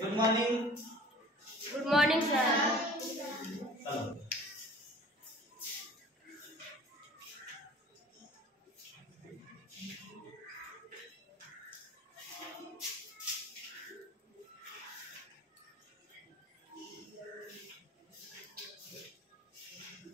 Good morning. Good morning sir.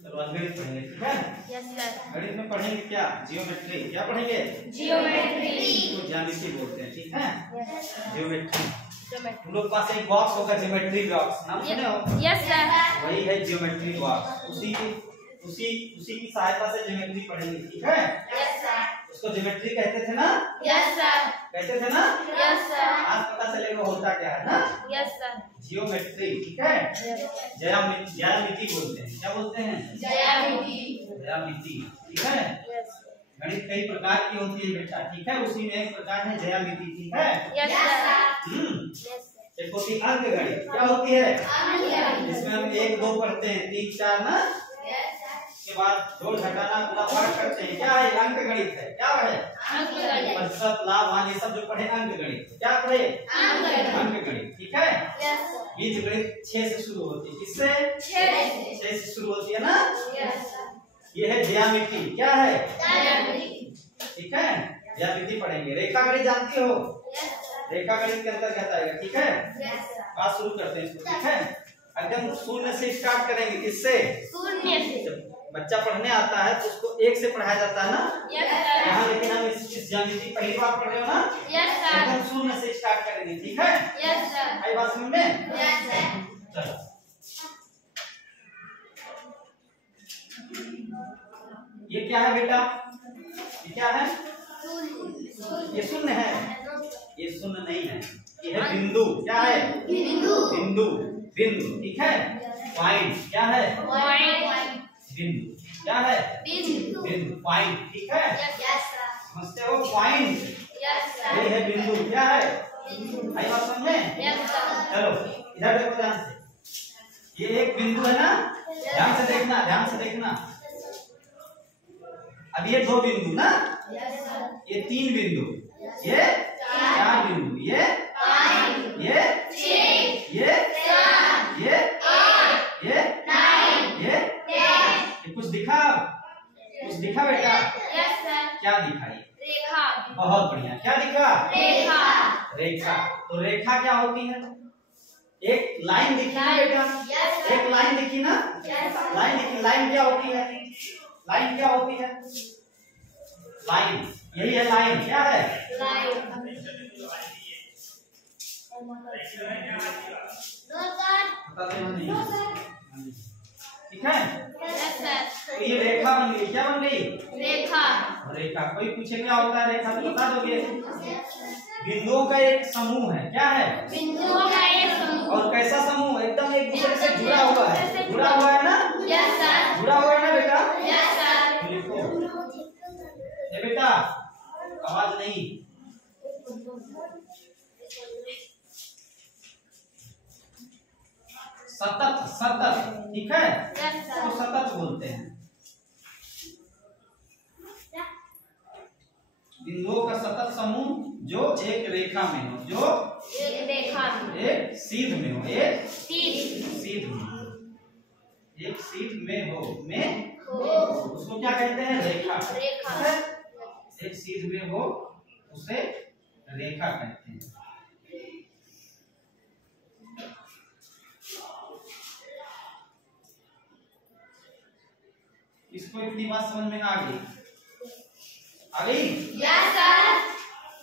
चलो आज गणित पढ़ेंगे, ठीक है? Yes sir. गणित में पढ़ेंगे क्या? जियोमेट्री। क्या पढ़ेंगे? जियोमेट्री। इसको ज्यामिति बोलते हैं, ठीक है? Yes geometry. तुम लोग पास एक बॉक्स होगा, ज्योमेट्री बॉक्स, नाम सुने हो? Yes sir. वही है ज्योमेट्री बॉक्स। उसी की सहायता से ज्योमेट्री पढ़ेंगे, ठीक है? Yes sir. उसको ज्योमेट्री कहते थे ना? Yes sir. कहते थे ना? Yes sir. आज पता चलेगा होता क्या है ना? Yes sir. जियोमेट्री, ठीक है? ज्यामिति बोलते हैं। क्या बोलते हैं? ज्यामिति, ठीक है? गणित कई प्रकार की होती है बेटा, ठीक है? उसी में एक प्रकार है ज्यामिति, ठीक है? Yes sir. एक होती है अंक गणित। क्या होती है? इसमें हम 1 2 पढ़ते हैं, 3 4 ना, के बाद जोड़ घटाना गुणा भाग करते हैं। क्या है? अंक गणित है। क्या है? प्रतिशत, लाभ, हानि, ये सब जो पढ़े अंक गणित। क्या पढ़े? अंक गणित, ठीक है? बीज गणित 6 से शुरू होती है। किससे? 6 से शुरू होती है ना? ये है ज्यामिति। क्या है? ठीक है? ज्यामिति पढ़ेंगे। रेखा गणित जानती हो? रेखा गणित के अंतर्गत आएगा, ठीक है? बात शुरू करते हैं इसको, ठीक है? एकदम शून्य से स्टार्ट करेंगे। किससे? शून्य से। जब बच्चा पढ़ने आता है तो उसको 1 से पढ़ाया जाता है ना? यहाँ लेकिन हम इस ज्यामिति पहली बार पढ़ रहे हो ना? एकदम शून्य से स्टार्ट करेंगे, ठीक है? आई बात समझ में? चलो ये क्या है बेटा? ये क्या है? ये शून्य है। ये शून्य नहीं है, ये है बिंदु। क्या है? बिंदु। बिंदु, ठीक है? पॉइंट। क्या है? बिंदु। क्या है? बिंदु। पॉइंट, ठीक है? समझते हो? पॉइंट ये है बिंदु। क्या है? आई बात समझ में? चलो इधर देखो ध्यान से। ये एक बिंदु है ना? ध्यान से देखना, ध्यान से देखना। अब ये 2 बिंदु ना, ये 3 बिंदु, ये 4 बिंदु, ये 5, ये 6, ये 7, ये 8, ये 9, ये 10। कुछ दिखा? कुछ दिखा बेटा? क्या दिखाई? रेखा। बहुत बढ़िया। क्या दिखा? रेखा। रेखा। तो रेखा क्या होती है? एक लाइन दिखी ना बेटा? एक लाइन दिखी ना? लाइन दिखी। लाइन क्या होती है? लाइन क्या होती है? लाइन, यही है लाइन। क्या है? ठीक है? तो ये रेखा बन गई। क्या बन गई? रेखा। रेखा। कोई पूछे क्या होता है रेखा तो बता दोगे? बिंदुओं का एक समूह है। क्या है? बिंदुओं का एक समूह। और कैसा समूह? एकदम एक दूसरे से जुड़ा हुआ है। जुड़ा हुआ है ना? Yes sir. जुड़ा हुआ है ना बेटा? Yes sir. लिखो ये बेटा, आवाज नहीं। सतत, सतत, ठीक है? तो सतत बोलते हैं। बिंदुओं का सतत समूह जो एक रेखा में हो, जो एक रेखा में, एक सीध में हो, एक सीध में, एक सीध में हो, में उसको क्या कहते हैं? रेखा। रेखा। एक सीध में हो उसे रेखा कहते हैं। इसको इतनी बात समझ में आ गई? आ गई? Yes sir.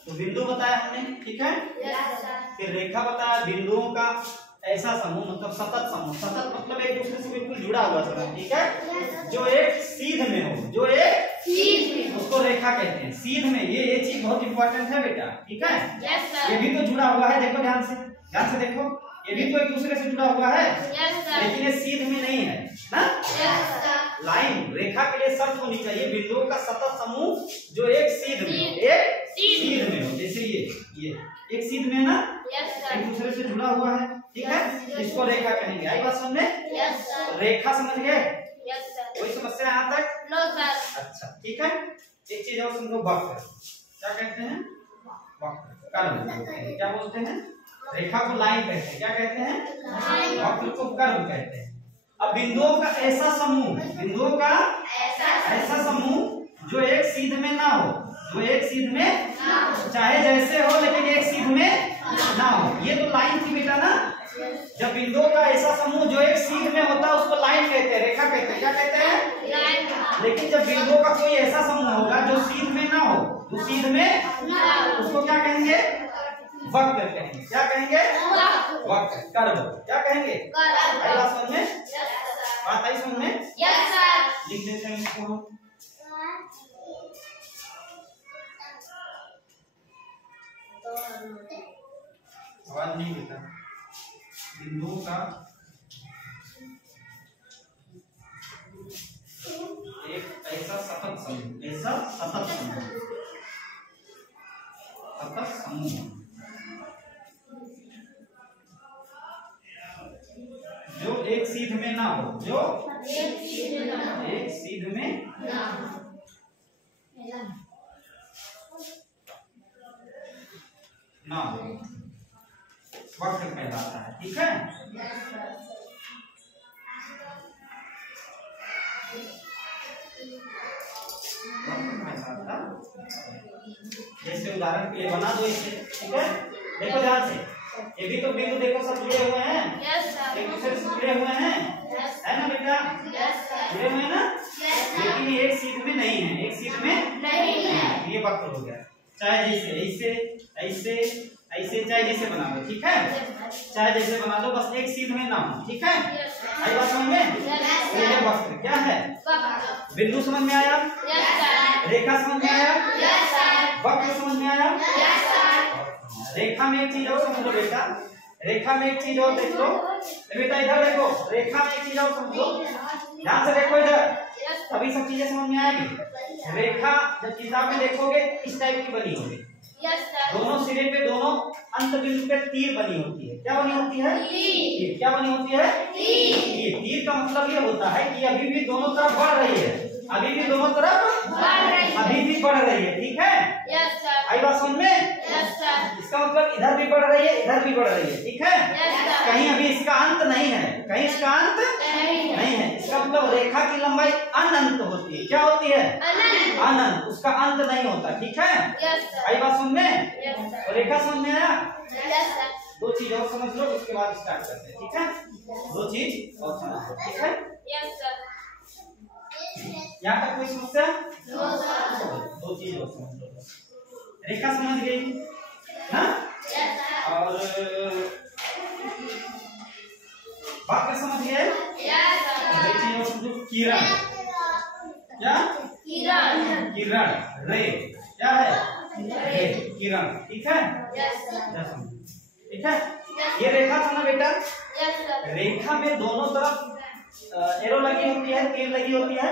तो बिंदु बताया हमने, ठीक है? Yes sir. फिर रेखा बताया। बिंदुओं का ऐसा समूह मतलब सतत समूह। सतत मतलब एक दूसरे से बिल्कुल जुड़ा हुआ समूह, ठीक है? जो एक सीध में हो, जो एक सीध में, उसको रेखा कहते हैं। सीध में ये चीज बहुत इंपॉर्टेंट है बेटा, ठीक है? Yes sir. ये भी तो जुड़ा हुआ है। देखो ध्यान से, ध्यान से देखो। ये भी तो एक दूसरे से जुड़ा हुआ है। Yes sir. लेकिन ये सीध में नहीं है ना? Yes sir. लाइन, रेखा के लिए शर्त होनी चाहिए बिंदुओं का सतत समूह जो एक सीध में हो, एक सीध में हो। जैसे ये एक सीध में ना, यस सर। एक दूसरे से जुड़ा हुआ है, ठीक है? इसको रेखा कहेंगे। आई बात समझ में? Yes sir. रेखा समझ गए? Yes sir. कोई समस्या यहाँ तक? No sir. अच्छा, ठीक है? एक चीज और समझो, वक्र। क्या कहते हैं? वक्र। कर्व बोलते हैं। क्या बोलते हैं? रेखा को लाइन कहते हैं। क्या कहते हैं? वक्र को कर्व कहते हैं। अब बिंदुओं का ऐसा समूह, बिंदुओं का ऐसा समूह जो एक सीध में ना हो, जो एक सीध में चाहे जैसे हो लेकिन एक सीध में ना हो। ये तो लाइन थी बेटा ना। जब बिंदुओं का ऐसा समूह जो एक सीध में होता है उसको लाइन कहते हैं, रेखा कहते हैं। क्या कहते हैं? लेकिन जब बिंदुओं का कोई ऐसा समूह होगा जो सीध में ना हो, जो सीध में, उसको क्या कहेंगे? वक्र कहेंगे। क्या कहेंगे? वक्र, कर्व। क्या कहेंगे? आई बात समझ में? बात आई समझ में? लिख देते हैं इसको। आवाज नहीं देता। बिंदुओं का एक ऐसा सतत समूह, ऐसा सतत समूह, सतत समूह जो एक सीध में ना हो, जो एक सीध में ना हो, वक्र कहलाता है। ठीक है? जैसे उदाहरण के लिए बना दो इसे। ठीक है? देखो ध्यान से, ये भी तो बिंदु देखो सब जुड़े हुए हैं, एक दूसरे से जुड़े हुए हैं, है ना बेटा? जुड़े हुए हैं ना? लेकिन ये एक सीध में नहीं है, एक सीध में नहीं है। ये वक्र हो गया। चाहे जैसे ऐसे ऐसे ऐसे चाहे जैसे बना लो। ठीक है? चाहे जैसे बना लो, बस एक सीध में ना हो। ठीक है? आई बात समझ में? ये वक्र क्या है? बिंदु समझ में आया? रेखा समझ में आया? वक्र समझ में आया? रेखा में एक चीज और समझ लो बेटा। रेखा में एक चीज और देख लो बेटा, इधर देखो। रेखा में एक चीज और समझ लो, ध्यान से देखो इधर, तभी सब चीजें समझ में आएगी। रेखा जब किताब में देखोगे इस टाइप की बनी होगी। दोनों सिरे पे, दोनों अंत बिंदु पे तीर बनी होती है। क्या बनी होती है? तीर। क्या बनी होती है? तीर। तीर का मतलब ये होता है कि अभी भी दोनों तरफ बढ़ रही है, अभी भी दोनों तरफ अभी भी बढ़ रही है। ठीक है? आई बात समझ में? इसका मतलब इधर भी बढ़ रही है, इधर भी बढ़ रही है। ठीक है? कहीं अभी इसका अंत नहीं है, कहीं इसका अंत नहीं है। इसका मतलब रेखा की लंबाई अनंत होती है। क्या होती है? अनंत। उसका अंत नहीं होता। ठीक है? आई बात समझ में? रेखा समझ में आया? दो चीज और समझ लो, उसके बाद स्टार्ट करते हैं। ठीक है? दो चीज और समझ लो। ठीक है? यहाँ तक कोई समस्या? दो चीज और समझ लो। रेखा समझ गई ना? और वक्र समझ गए? किरण। क्या? किरण। रे। क्या है? रे। किरण। ठीक है? ठीक है? ये रेखा था ना बेटा? रेखा में दोनों तरफ एरो लगी होती है, तीर लगी होती है।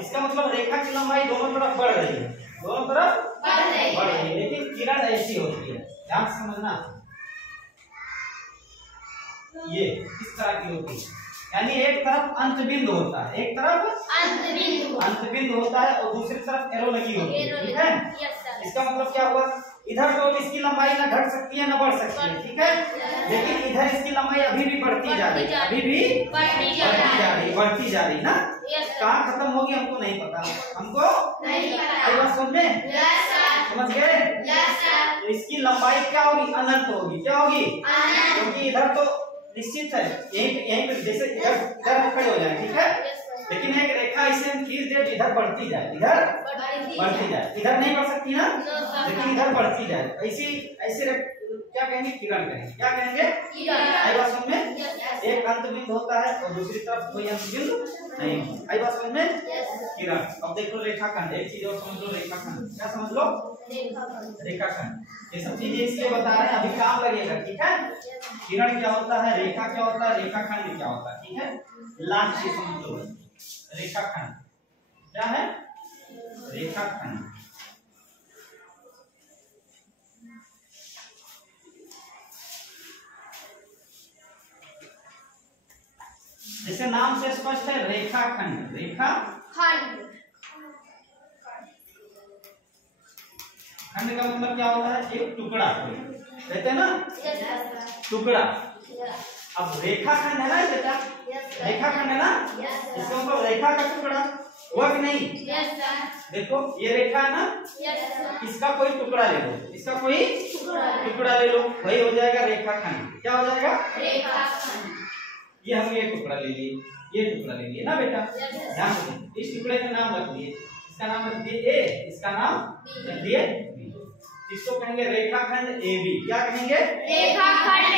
इसका मतलब रेखा की लंबाई दोनों तरफ बढ़ रही है, दोनों तरफ बढ़ रही है। लेकिन किरण ऐसी होती है, ध्यान से समझना, ये इस तरह की होती है। यानी एक तरफ अंत बिंदु होता है, एक तरफ अंत बिंदु होता है और दूसरी तरफ एरो लगी होती है। ठीक है? इसका मतलब क्या हुआ? इधर तो इसकी लंबाई ना घट सकती है ना बढ़ सकती है। ठीक है? लेकिन इधर इसकी लंबाई अभी भी बढ़ती जा रही है, अभी भी बढ़ती जा रही ना। कहाँ खत्म होगी हमको नहीं पता, हमको समझ में? समझ गए? तो इसकी लंबाई क्या होगी? अनंत होगी। क्या होगी? क्योंकि इधर तो निश्चित है, यहीं पे जैसे इधर खड़े हो जाए। ठीक है? लेकिन एक रेखा इसे हम खींच दे, इधर बढ़ती जाए, इधर बढ़ती जाए, इधर नहीं बढ़ सकती ना, लेकिन इधर बढ़ती जाए। ऐसे क्या कहेंगे? किरण कहेंगे। क्या कहेंगे? आई बात समझ में? एक अंत बिंदु होता है और दूसरी तरफ कोई अंत बिंदु नहीं। आई बात समझ में? किरण। अब देखो रेखाखंड, एक चीज और समझ लो, रेखाखंड। क्या समझ लो? रेखाखंड। ये सब चीजें इसलिए बता रहे हैं, अभी काम लगेगा। ठीक है? किरण क्या होता है, रेखा क्या होता है, रेखाखंड क्या होता है। ठीक है? लास्ट चीज समझ लो, रेखाखंड क्या है? रेखाखंड जैसे नाम से स्पष्ट है, रेखाखंड। रेखाखंड खंड का मतलब क्या होता है? एक टुकड़ा कहते हैं ना। टुकड़ा। अब रेखाखंड है ना बेटा, रेखाखंड है ना, इसका मतलब रेखा का टुकड़ा हुआ कि नहीं? देखो ये रेखा है ना, इसका कोई टुकड़ा ले लो, इसका कोई टुकड़ा ले लो, वही हो जाएगा रेखाखंड। क्या हो जाएगा? रेखाखंड। ये हम ये टुकड़ा ले लिए, ये टुकड़ा ले लिए ना बेटा, ध्यान से इस टुकड़े का नाम रख दिए, इसका नाम रख दिए ए, इसका नाम रख दिए बी। इसको कहेंगे रेखाखंड ए बी। क्या कहेंगे? रेखाखंड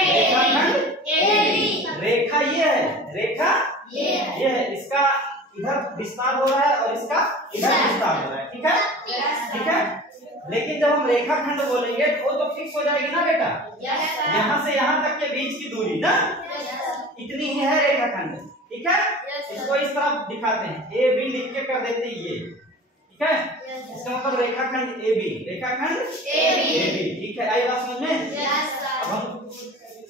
ए बी। रेखा ये है, रेखा ये है, इसका इधर विस्तार हो रहा है और इसका इधर विस्तार हो रहा है। ठीक है, ठीक है। लेकिन जब हम रेखाखंड बोलेंगे वो तो फिक्स हो जाएगी ना बेटा, यहाँ से यहाँ तक के बीच की दूरी ना इतनी ही है रेखाखंड। ठीक है, इसको इस तरह दिखाते हैं, ए बी लिख के कर देते हैं ये। ठीक है, इसका मतलब रेखाखंड ए बी, रेखाखंड ए बी। ठीक है, आई बात समझ में? अब हम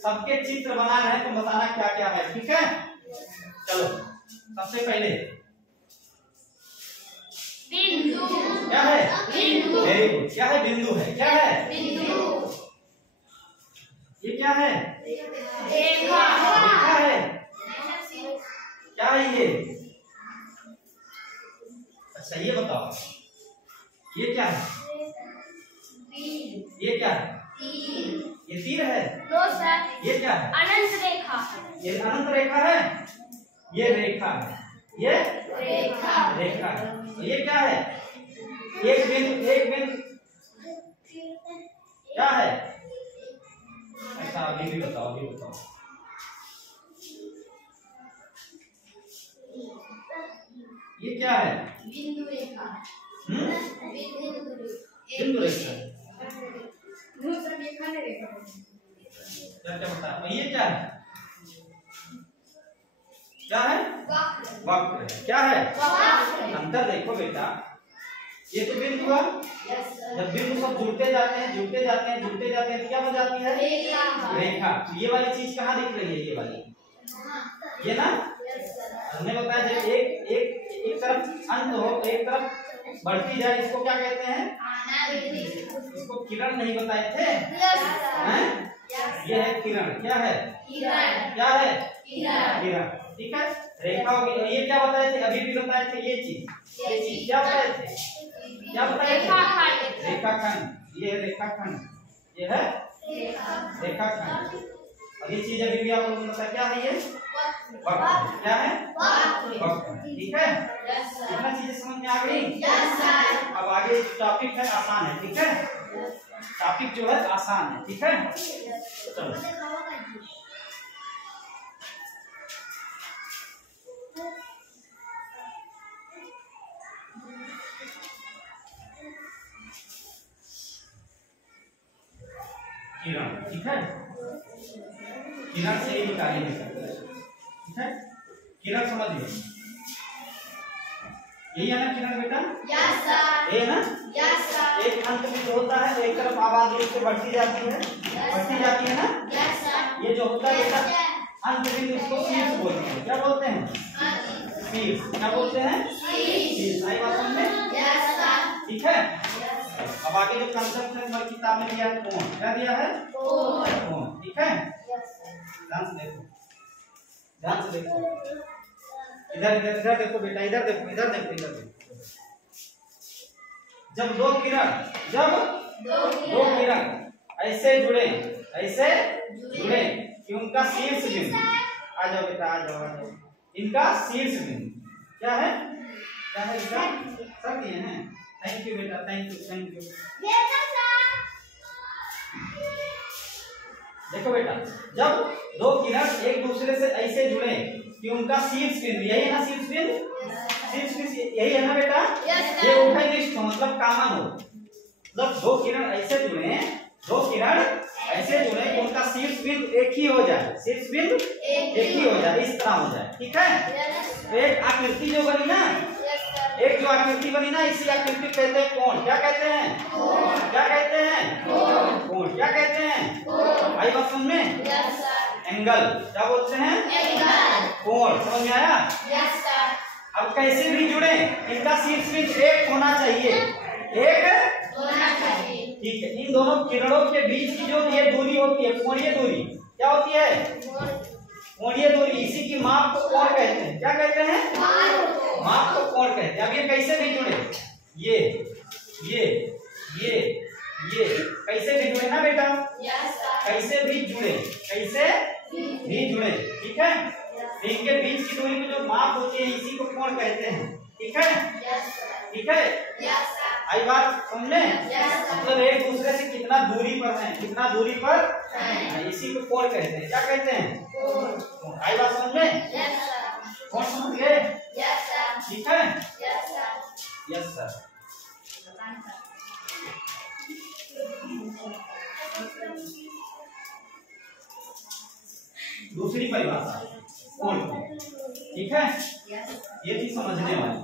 सबके चित्र बना रहे हैं, तो बताना क्या क्या है। ठीक है, चलो सबसे पहले बिंदु। क्या है? बिंदु। Very good. क्या है? बिंदु है। क्या है? बिंदु। ये क्या है? रेखा। रेखा है। क्या है ये? अच्छा ये बताओ, ये क्या है? ये क्या है? ये तीर है। नो सर, ये क्या है? अनंत रेखा। ये अनंत रेखा है। ये रेखा है, ये रेखा। रेखा है। ये क्या है? एक बिंदु, एक बिंदु क्या है? अच्छा अभी भी बताओ, अभी बताओ। ये क्या है? बिंदु रेखा। बिंदु रेखा। क्या क्या बता? और ये क्या है? क्या है? वक्र है। क्या है? अंतर देखो बेटा, ये तो बिंदु हुआ, जब बिंदु सब जुड़ते जाते हैं, जुड़ते जाते हैं, जुड़ते जाते हैं तो क्या बन जाती है? रेखा। तो ये वाली चीज कहाँ दिख रही है? ये वाली, ये ना हमने बताया जब एक तरफ अंत हो, एक तरफ बढ़ती जाए, इसको क्या कहते हैं? इसको किरण नहीं बताए थे हैं? ये है किरण। क्या है? क्या है? किरण। ठीक है, रेखा होगी। और ये क्या बताए थे? अभी भी बताए थे ये चीज क्या बताए थे? क्या बताए थे? रेखाखंड। ये है रेखाखंड, ये है रेखाखंड। और ये चीज अभी भी आप लोगों ने बताया क्या है? ये वक्र। क्या है? वक्र। ठीक है, इतना चीजें समझ में आ गई। अब आगे टॉपिक है आसान है। ठीक है, टॉपिक जो है आसान है। ठीक है, चलो किरण। ठीक है, किरण से ही कार्य नहीं करता है। ठीक है, किरण समझ लो, यही है ना किरण बेटा? ये ना एक अंत में जो होता है, एक तरफ आवाज रूप से बढ़ती जाती है ना। ये जो होता है बेटा अंत बिंदु, इसको शीर्ष बोलते हैं। क्या बोलते हैं? शीर्ष। क्या बोलते हैं? शीर्ष। आई बात समझ में? ठीक है, अब आगे जो कंसेप्ट है हमारी किताब में दिया है कोण। क्या दिया है? कोण। ठीक है, ध्यान से देखो, ध्यान से देखो, इधर इधर इधर देखो बेटा, इधर देखो, इधर देखो, इधर देखो। जब दो किरण ऐसे जुड़े कि उनका शीर्ष बिंदु, आ जाओ बेटा, आ जाओ, इनका शीर्ष बिंदु क्या है? इनका सब दिए हैं। थैंक यू बेटा, थैंक यू। देखो बेटा, जब दो किरण एक दूसरे से ऐसे जुड़े कि उनका शीर्ष बिंदु, यही है ना शीर्ष बिंदु, यही है ना बेटा? ये उभयनिष्ठ हो, मतलब कामन हो। मतलब दो किरण ऐसे जुड़े कि उनका शीर्ष बिंदु एक ही हो जाए, इस तरह हो जाए। ठीक है, तो एक आकृति जो बनी ना, इसी आकृति कहते हैं कोण। क्या कहते हैं? कोण। क्या कहते हैं? आई बात समझ में? एंगल। क्या बोलते हैं? कोण। समझ में आया? अब कैसे भी जुड़े, इनका शीर्ष बिंदु एक होना चाहिए, ठीक है। इन दोनों किरणों के बीच की जो ये दूरी होती है, कोणीय दूरी क्या होती है? कहते हैं? माप को कोण कहते हैं। अब ये कैसे भी जुड़े, ये कैसे भी जुड़े ना बेटा? कैसे भी जुड़े, कैसे भी जुड़े, ठीक है। इनके बीच की दूरी में जो माप होती है इसी को कोण कहते हैं, ठीक है, ठीक है। आई बात समझे? मतलब एक दूसरे से कितना दूरी पर है, कितना दूरी पर, इसी को कोण कहते हैं। क्या कहते हैं? आई बात समझ में? कौन समझ गए? ठीक है, यस सर। दूसरी परिभाषा कोण की, ठीक है, ये चीज समझने वाली।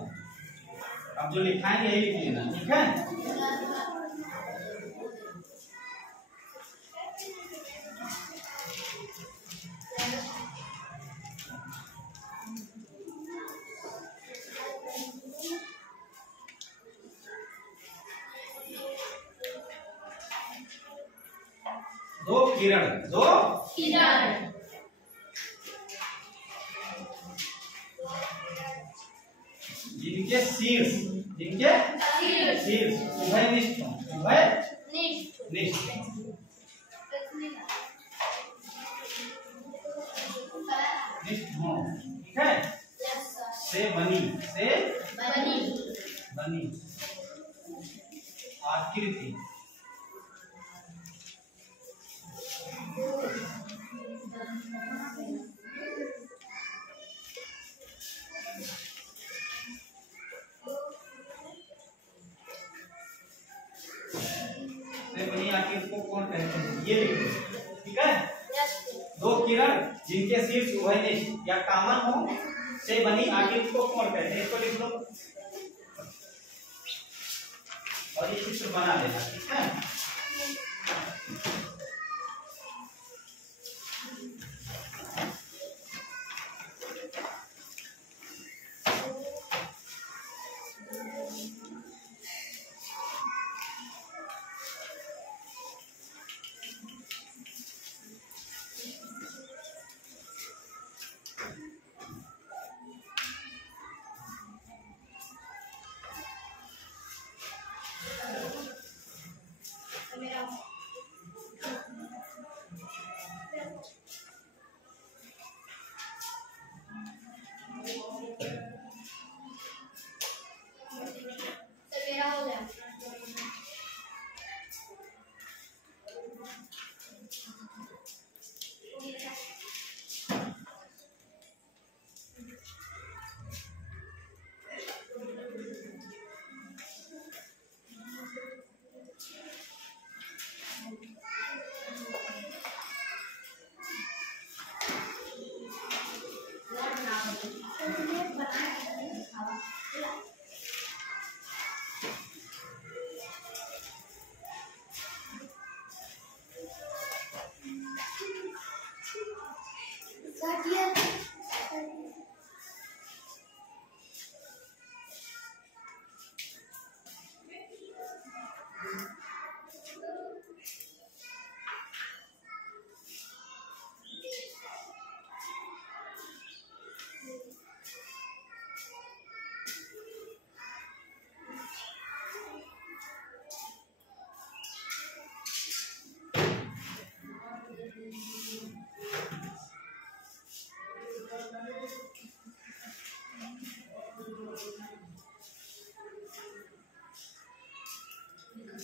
अब जो लिखाएंगे यही लिख लेना, ठीक है। दो किरण जिनके शीर्ष उभयनिष्ठ हो, ठीक है, से बनी आकृति को कौन कहते हैं, ये लिखो, ठीक है। दो किरण जिनके शीर्ष उभयनिष्ठ या कॉमन हो से बनी आकृति को कौन कहते हैं, इसको लिख लो और ये चित्र बना लेना, ठीक है।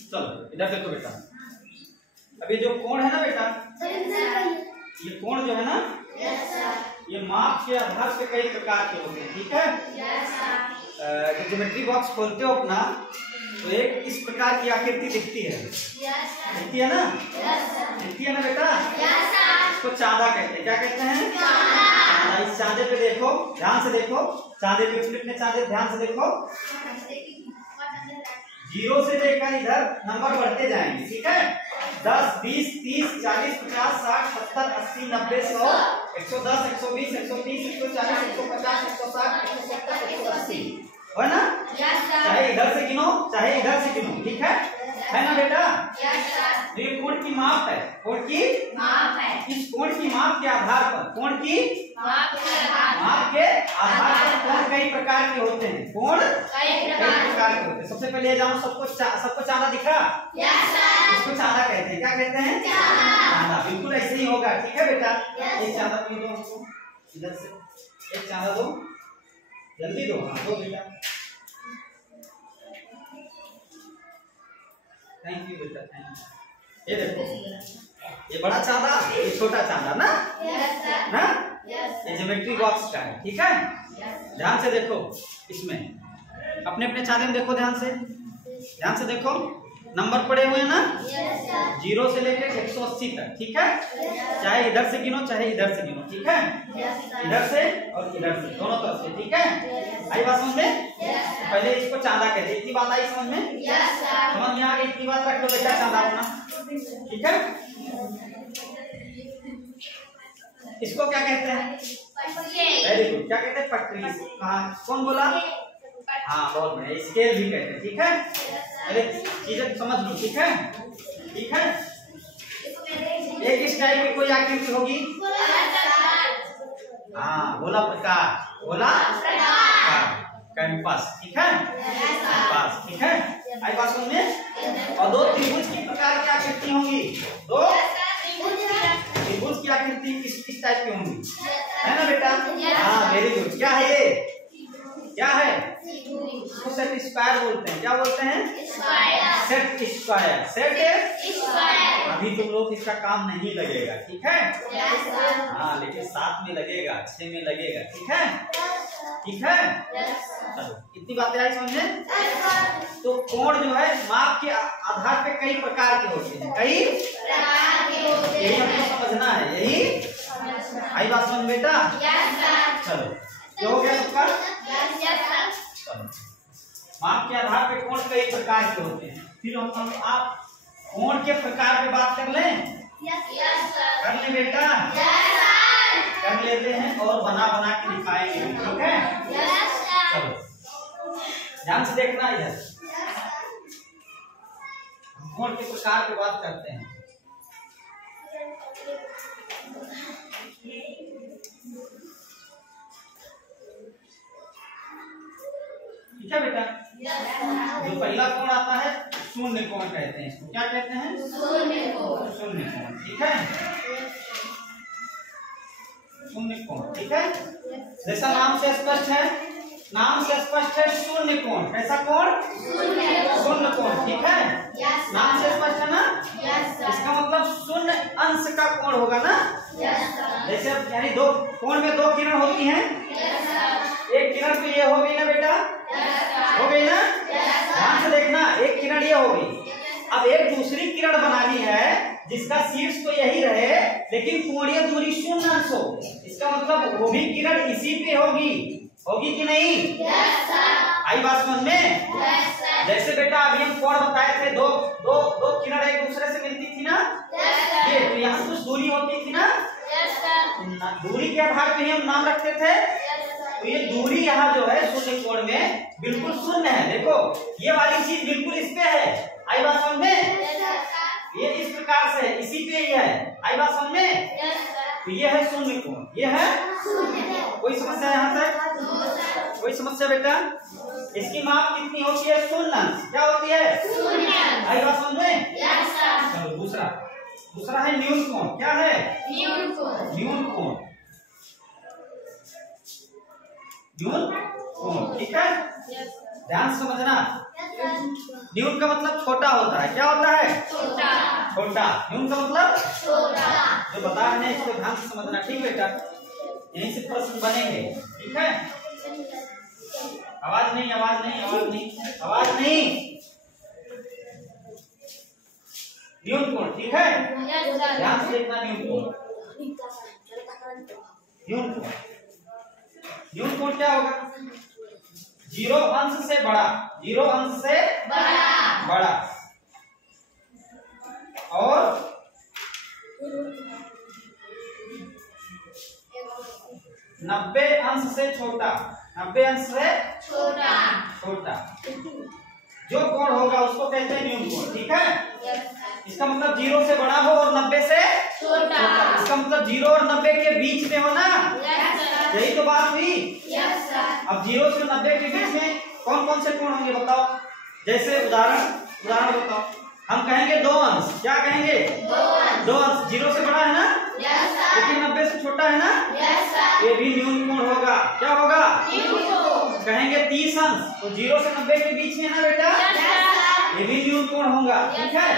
चलो इधर देखो बेटा, अब ये जो कोण है ना बेटा, ये कोण जो है ना, ये माप के आधार पे कई प्रकार के होते हैं, ठीक है। जब ज्योमेट्री बॉक्स खोलते हो अपना तो एक इस प्रकार की आकृति दिखती है, दिखती है ना, दिखती है ना बेटा, इसको चांदा कहते हैं। क्या कहते हैं? चांदा। इस चांदे पे देखो, ध्यान से देखो, चांदे पे उलटने, चांदे ध्यान से देखो, 0 से लेकर इधर नंबर बढ़ते जाएंगे, ठीक है। 10, 20, 30, 40, 50, 60, 70, 80, 90, 100, 110, 120, 130, 140, 150, 160, 170, 180, है ना? चाहे इधर से गिनो चाहे इधर से गिनो, ठीक है। है ना बेटा? Yes sir. तो ये कोण की माप है, कोण की माप है। इस कोण की माप के आधार पर, कोण की माप के आधार माप के आधार पर कोण कई प्रकार के होते हैं, कोण कई कई प्रकार प्रकार के होते हैं। सबसे पहले ये जानो, सबको चांदा दिख रहा? Yes sir. इसको चांदा कहते हैं, क्या कहते हैं? चांदा। बिल्कुल ऐसे ही होगा, ठीक है बेटा? एक चांदा तुम दो हमको, इधर से एक चांदा दो, जल्दी दो। हाँ दो बेटा, थैंक यू बेटा, थैंक यू। ये देखो, ये बड़ा चांदा, ये छोटा चांदा ना, यस सर। ना यस ये ज्योमेट्री बॉक्स का है, ठीक है? यस। ध्यान से देखो, इसमें अपने अपने चांदे में देखो, ध्यान से देखो, नंबर पड़े हुए हैं ना, यस सर। 0 से लेकर 180 तक, ठीक है? चाहे इधर से गिनो चाहे इधर से गिनो, ठीक है? Yes sir. इधर से और इधर से, दोनों तरफ से, ठीक है? आई बात समझ में? पहले इसको चांदा कहते हैं, इतनी बात आई समझ में? Yes sir. समझ में आ गई? इतनी बात रख लो बेटा, चांदा अपना, ठीक है? इसको क्या कहते हैं? वेरी गुड, क्या कहते हैं? पटरी। कहाँ, कौन बोला? हाँ बहुत बढ़िया, स्केल भी कहते हैं, ठीक है? पहले चीजें समझ लो, ठीक है? ठीक है? एक इस टाइप की कोई आकृति होगी, हाँ गोला प्रकार, गोला प्रकार, कैंपस, ठीक है? कैंपस, ठीक है? आई बात समझ में? और दो त्रिभुज की प्रकार की आकृति होंगी, दो त्रिभुज की आकृति किस टाइप की होंगी, है ना बेटा? हाँ वेरी गुड। क्या है ये, क्या है? इसको सेट स्क्वायर बोलते हैं, क्या बोलते हैं? Set square, set. अभी तुम लोग इसका काम नहीं लगेगा, ठीक है? हाँ लेकिन 7 में लगेगा, 6 में लगेगा, ठीक है? ठीक है? चलो इतनी बातें आई समझ में? तो कोण जो है माप के आधार पे कई प्रकार के होते हैं, कई यही हमको समझना है, यही आई बात समझ बेटा? चलो ये हो गया सबका। चलो माप के आधार पे कोण कई प्रकार के होते हैं, फिर हम आप कोण के प्रकार पे बात कर लें, कर ले बेटा, कर लेते हैं और बना बना के दिखाएंगे, ठीक है? चलो ध्यान से देखना, इधर कोण के प्रकार पे बात करते हैं। ठीक है बेटा? जो पहला कोण आता है शून्य कोण कहते हैं, इसको क्या कहते हैं? शून्य कोण, ठीक है? शून्य कोण, ठीक है? जैसा नाम से स्पष्ट है, नाम से स्पष्ट है शून्य कोण। कैसा कोण? शून्य कोण, ठीक है? नाम से स्पष्ट है ना? इसका मतलब शून्य अंश का कोण होगा ना? जैसे यानी दो कोण में दो किरण होती हैं, एक किरण तो ये हो गई ना बेटा, हो गई ना? ध्यान से देखना, एक किरण ये हो गई, अब एक दूसरी किरण बनानी है जिसका शीर्ष तो यही रहे लेकिन कोणीय दूरी शून्य अंश हो। इसका मतलब वो भी किरण इसी पे होगी, होगी कि नहीं? आई बात समझ में? जैसे बेटा अभी हम कोण बताए थे, दो दो दो किरण एक दूसरे से मिलती थी ना, ये तो यहाँ कुछ दूरी होती थी ना, दूरी के आधार पे हम नाम रखते थे। तो ये दूरी यहाँ जो है शून्य कोण में बिल्कुल शून्य है, देखो ये वाली चीज बिल्कुल इस पे है। आई बात समझ में? ये इस प्रकार से इसी पे ही है। आई बात समझ में? तो ये है शून्य कोण, ये है। कोई समस्या यहाँ तक? कोई समस्या बेटा? इसकी माप कितनी होती है? शून्य। क्या होती है? आई बात समझ में? चलो दूसरा है न्यून कोण। क्या है? न्यून कोण, न्यून कोण, ठीक है? ध्यान से समझना, न्यून का मतलब छोटा होता है। क्या होता है? छोटा। न्यून का मतलब छोटा। जो बता रहे हैं इसको ध्यान से समझना, ठीक बेटा? यहीं से प्रश्न बनेंगे, ठीक है? आवाज नहीं, आवाज नहीं, आवाज नहीं, आवाज नहीं। न्यून कोण, ठीक है? ध्यान से देखना, न्यून कोण, न्यून कोण, न्यून कोण क्या होगा? 0 अंश से बड़ा, 0 अंश से बड़ा और 90 अंश से छोटा, 90 अंश से छोटा। जो कोण होगा उसको कहते हैं न्यून कोण। ठीक है, इसका मतलब 0 से बड़ा हो और 90 से छोटा। इसका मतलब 0 और 90 के बीच में हो ना, यही तो बात हुई। अब 0 से 90 के बीच में कौन कौन से कोण होंगे बताओ। जैसे उदाहरण बताओ, हम कहेंगे 2 अंश। क्या कहेंगे? 2 अंश। 0 से बड़ा है ना, लेकिन 90 से छोटा है ना, ये भी न्यून कोण होगा। क्या होगा? कहेंगे 30 अंश, तो 0 से 90 के बीच में है ना बेटा, ये भी न्यून कोण होगा। ठीक है,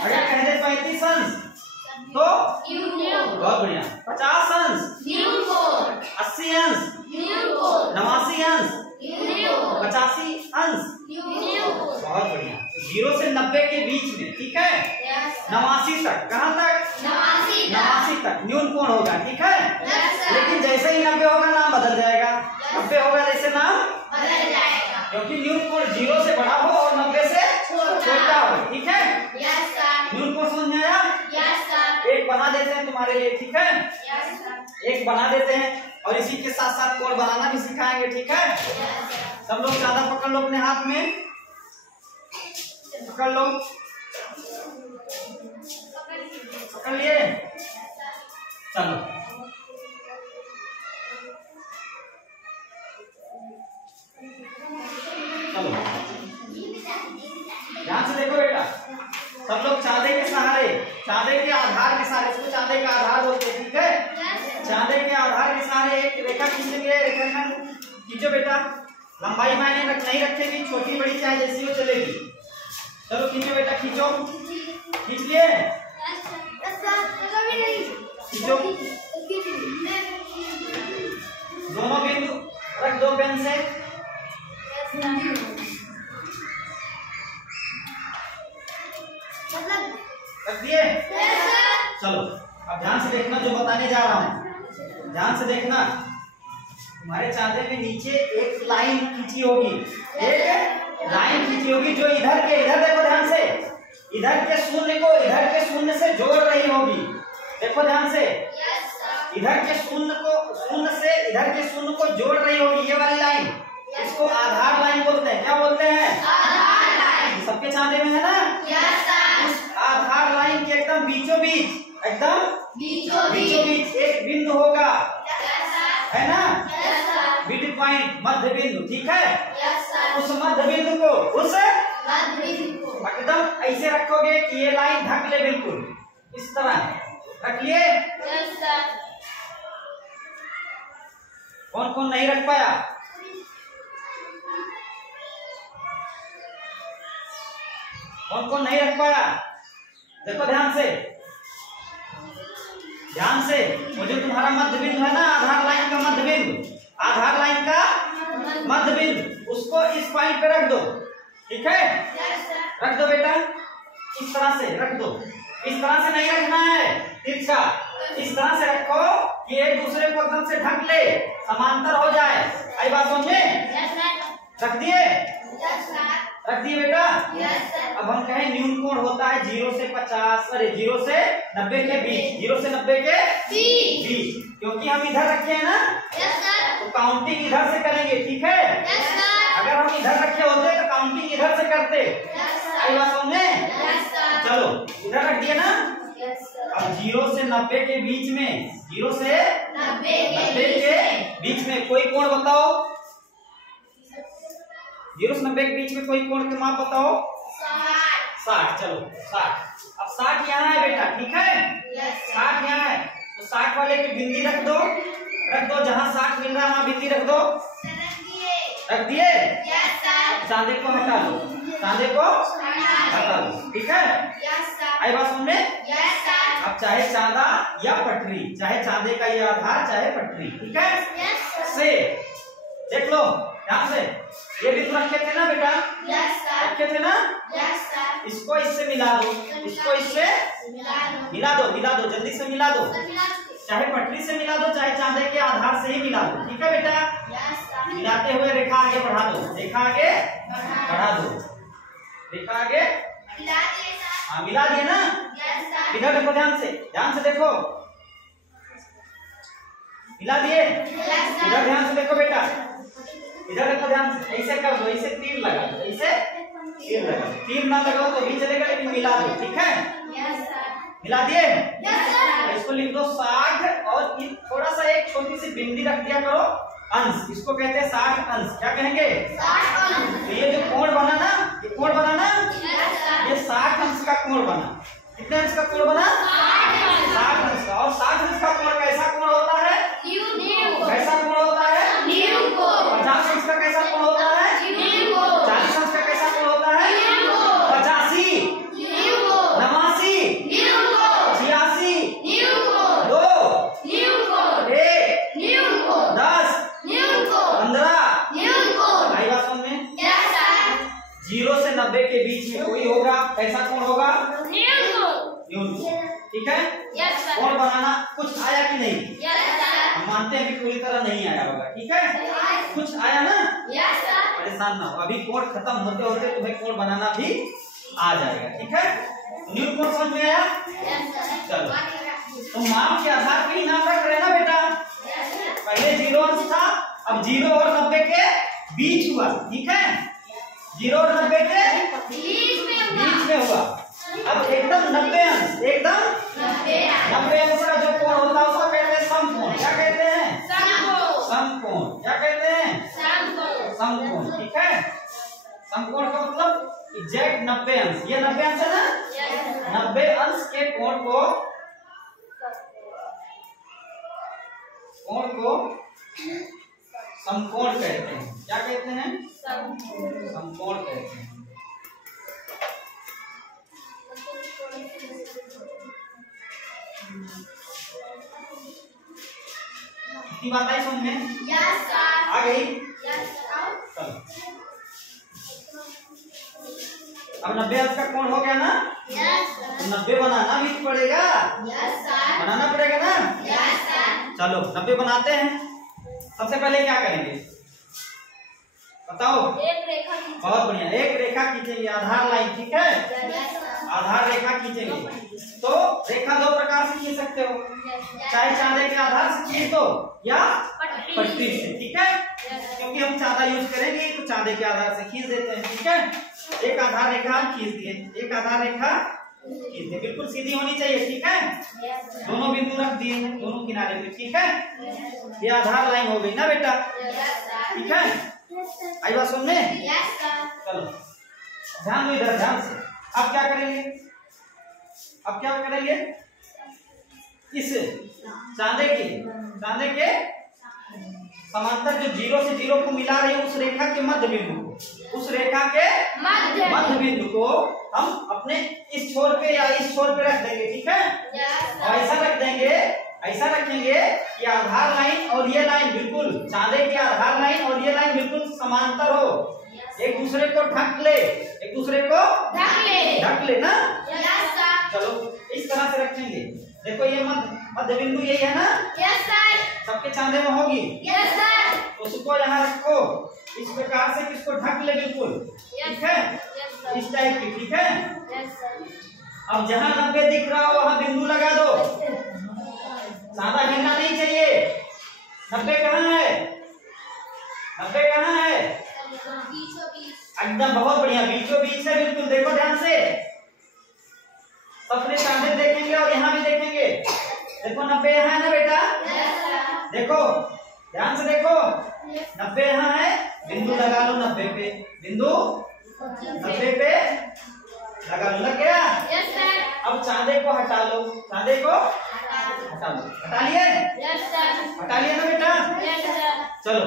अगर कह दे 35 अंश तो बहुत बढ़िया। 50 अंश, 80 अंश, 89 अंश, 85 अंश, बहुत बढ़िया। 0 से 90 के बीच में, ठीक है, 89 तक। कहाँ तक? 89 तक न्यून कोण होगा। ठीक है, लेकिन जैसे ही 90 होगा नाम बदल जाएगा। 90 होगा जैसे नाम बदल जाएगा, क्योंकि न्यून कोण 0 से बड़ा हो और 90 से छोटा हो। ठीक है, न्यून कोण समझ में आया? एक बना देते हैं तुम्हारे लिए। ठीक है, एक बना देते हैं और इसी के साथ साथ कोण बनाना भी सिखाएंगे। ठीक है, सब लोग ज्यादा पकड़ लो अपने हाथ में, पकड़ लो, पकड़ लिए, चलो चलो ध्यान से देखो बेटा, सब लोग चांदे के सहारे, चांदे के आधार के सहारे, इसको चांदे का आधार बोलते हैं। ठीक है, चांदे के आधार के सहारे एक रेखा खींचेंगे। रेखाखंड खींचो बेटा, लंबाई मायने नहीं रखेगी, छोटी बड़ी चाहे जैसी हो चलेगी। चलो खींचो बेटा, खींचो, खींच लिए, खींचो, दोनों बिंदु रख दो पेन से। रख दिए? चलो अब ध्यान से देखना जो बताने जा रहा हूं, ध्यान से देखना। तुम्हारे चांदे में नीचे एक लाइन खींची होगी, एक लाइन खींची होगी जो इधर के, इधर देखो ध्यान से, इधर के शून्य को इधर के शून्य से जोड़ रही होगी। देखो ध्यान से, इधर के शून्य को, शून्य से इधर के शून्य को जोड़ रही होगी ये वाली लाइन, इसको आधार लाइन बोलते हैं। क्या बोलते हैं? आधार लाइन। सबके चांदे में है ना? उस आधार लाइन के एकदम बीचों बीच, एकदम बीचों बीच एक बिंदु होगा, है ना, मिड पॉइंट, मध्य बिंदु। ठीक है, उस मध्य बिंदु को, उस एकदम ऐसे रखोगे कि ये लाइन ढक ले, बिल्कुल इस तरह रख लिए। कौन कौन नहीं रख पाया? कौन कौन नहीं रख पाया? देखो ध्यान से, ध्यान से, वो जो तुम्हारा मध्य बिंदु है ना, आधार लाइन का मध्य बिंदु, आधार लाइन का मध्य बिंदु, उसको इस पॉइंट पे रख दो। ठीक है, रख दो बेटा, इस तरह से रख दो। इस तरह से नहीं रखना है तिरछा, इस तरह से रखो कि एक दूसरे को एकदम से ढक ले, समांतर हो जाए। आई बात समझे? रख दिए? रख दिए बेटा? अब हम कहें न्यून कोण होता है 0 से 50, अरे 0 से 90 के बीच, 0 से 90 के बीच, क्योंकि हम इधर रखे हैं ना, तो काउंटिंग इधर से करेंगे। ठीक है, अगर हम इधर रखे होते तो काउंटिंग इधर से करते। आई बात समझे? चलो इधर रख दिए ना। अब 0 से 90 के बीच में, 0 से 90 के बीच में कोई कोण बताओ। 0 से 90 के बीच में कोई कोण के माप बताओ। 60। चलो 60। अब 60 यहाँ है बेटा। ठीक है, 60 यहाँ है, तो 60 वाले की बिंदी रख दो, रख दो, जहाँ 60 मिल रहा है वहाँ बिंदी रख दो। रख दिए? चांदे को हटा दो, चांदे को हटा दो। ठीक है, आई बात समझ में? अब चाहे चांदा या पटरी, चाहे चांदे का ये आधार, चाहे पटरी। ठीक है, से देख लो ध्यान से, ये भी तो रखे थे ना बेटा? रखे थे ना? इसको इससे मिला दो, इसको इससे मिला दो, मिला दो, जल्दी से मिला दो, चाहे पटरी से मिला दो, चाहे चांदे के आधार से ही मिला दो। ठीक है बेटा, मिलाते हुए रेखा आगे बढ़ा दो, रेखा आगे बढ़ा दो, रेखा आगे, हाँ मिला दिए ना। इधर देखो ध्यान से, ध्यान से देखो, मिला दिए? इधर ध्यान से देखो बेटा, इधर देखो ध्यान से, ऐसे कर दो, ऐसे तीर लगा दो, ऐसे तीर लगाओ, तीर ना लगाओ तो भी चलेगा लेकिन मिला दो, ठीक है? Yes sir. मिला दिए? Yes sir. इसको लिख दो 60 और थोड़ा सा एक छोटी सी बिंदी रख दिया करो अंश, इसको कहते हैं 60 अंश। क्या कहेंगे? 60 अंश। तो ये जो कोण बना ना, ये कोण बना ना, यस सर। ये 60 अंश का कोण बना। कितने अंश का कोण बना? 60 अंश का। और 60 अंश का कोण कैसा कोण होता है? कैसा कोण होता है? 50 अंश का कैसा कोण होता है? 40 अंश का कैसा कोण होता है? 85, 89, 86, 2, 1, 10, 15। आई बात समझ में? 0 से 90 के बीच में कोई होगा, कैसा कोण होगा? न्यूनतम। ठीक है? कोण बनाना कुछ आया कि नहीं? हम मानते हैं कि पूरी तरह नहीं आया होगा, ठीक है? कुछ आया ना? परेशान ना हो, अभी कोण खत्म होते होते तुम्हें कोण बनाना भी आ जाएगा, ठीक है? न्यून कोण समझ में आया? चलो, तो माप के आधार पर ही नाम रख रहे ना बेटा। पहले 0 अंश था, अब 0 और 90 के बीच हुआ, ठीक है? 0 और 90 के बीच में हुआ। अब एकदम 90 अंश, एकदम 90 अंश का जो कोण होता है उसको कहते हैं समकोण। क्या कहते हैं? समकोण। क्या कहते हैं? समकोण, ठीक है? समकोण का मतलब एग्जैक्ट 90 अंश। ये 90 अंश है ना? 90 अंश के कोण को समकोण कहते हैं। क्या कहते हैं? समकोण कहते हैं। कितनी बात आई समझ में? आ गई? चलो, अब 90 अंश का कोण हो गया ना? तो 90 बनाना भी पड़ेगा, बनाना पड़ेगा ना? चलो 90 बनाते हैं। सबसे पहले क्या करेंगे बताओ? बहुत बढ़िया, एक रेखा खींचेंगे, आधार लाइन, ठीक है? आधार रेखा खींचेंगे। तो रेखा दो प्रकार से खींच सकते हो, चाहे चांदे के आधार से खींच दो या पट्टी से, ठीक है? क्योंकि हम चांदा यूज करेंगे तो चांदे के आधार से खींच देते हैं, ठीक है? एक आधार रेखा हम खींच दिए, एक आधार रेखा खींच दिए, बिल्कुल सीधी होनी चाहिए, ठीक है? दोनों बिंदु रख दिए हैं दोनों किनारे पे, ठीक है? ये आधार लाइन हो गई ना बेटा, ठीक है? आई बात सुनने? चलो ध्यान दो इधर, ध्यान से। अब क्या करेंगे? अब क्या करेंगे? इस चांदे के समांतर जो 0 से 0 को मिला रही है उस रेखा के मध्य बिंदु को, उस रेखा के मध्य बिंदु को हम अपने इस छोर पे या इस छोर पे रख देंगे, ठीक है? और ऐसा रख देंगे, ऐसा रखेंगे कि आधार लाइन और ये लाइन बिल्कुल चांदे की आधार लाइन और ये लाइन बिल्कुल समांतर हो, एक दूसरे को ढक ले, एक दूसरे को ढक ले ना? चलो इस तरह से रखेंगे। देखो ये मध्य बिंदु यही है ना? सबके चांदे में होगी, उसको यहाँ रखो इस प्रकार से, किसको ढक ले बिल्कुल, ठीक है? इस टाइप की, ठीक है? अब जहाँ 90 दिख रहा हो वहाँ बिंदु लगा दो, ज्यादा हिलना नहीं चाहिए। 90 कहाँ है? 90 कहाँ है? एकदम बहुत बढ़िया, बीचों बीच है बिल्कुल। देखो ध्यान से, अपने चांदे देखेंगे और यहाँ भी देखेंगे। देखो 90 यहाँ है ना बेटा? देखो ध्यान से देखो, 90 यहाँ है, बिंदु लगा लो 90 पे, बिंदु 90 पे लगा लो, लग गया? अब चांदे को हटा लो, चांदे को हटा लो, हटा लिए? हटा लिया ना बेटा? चलो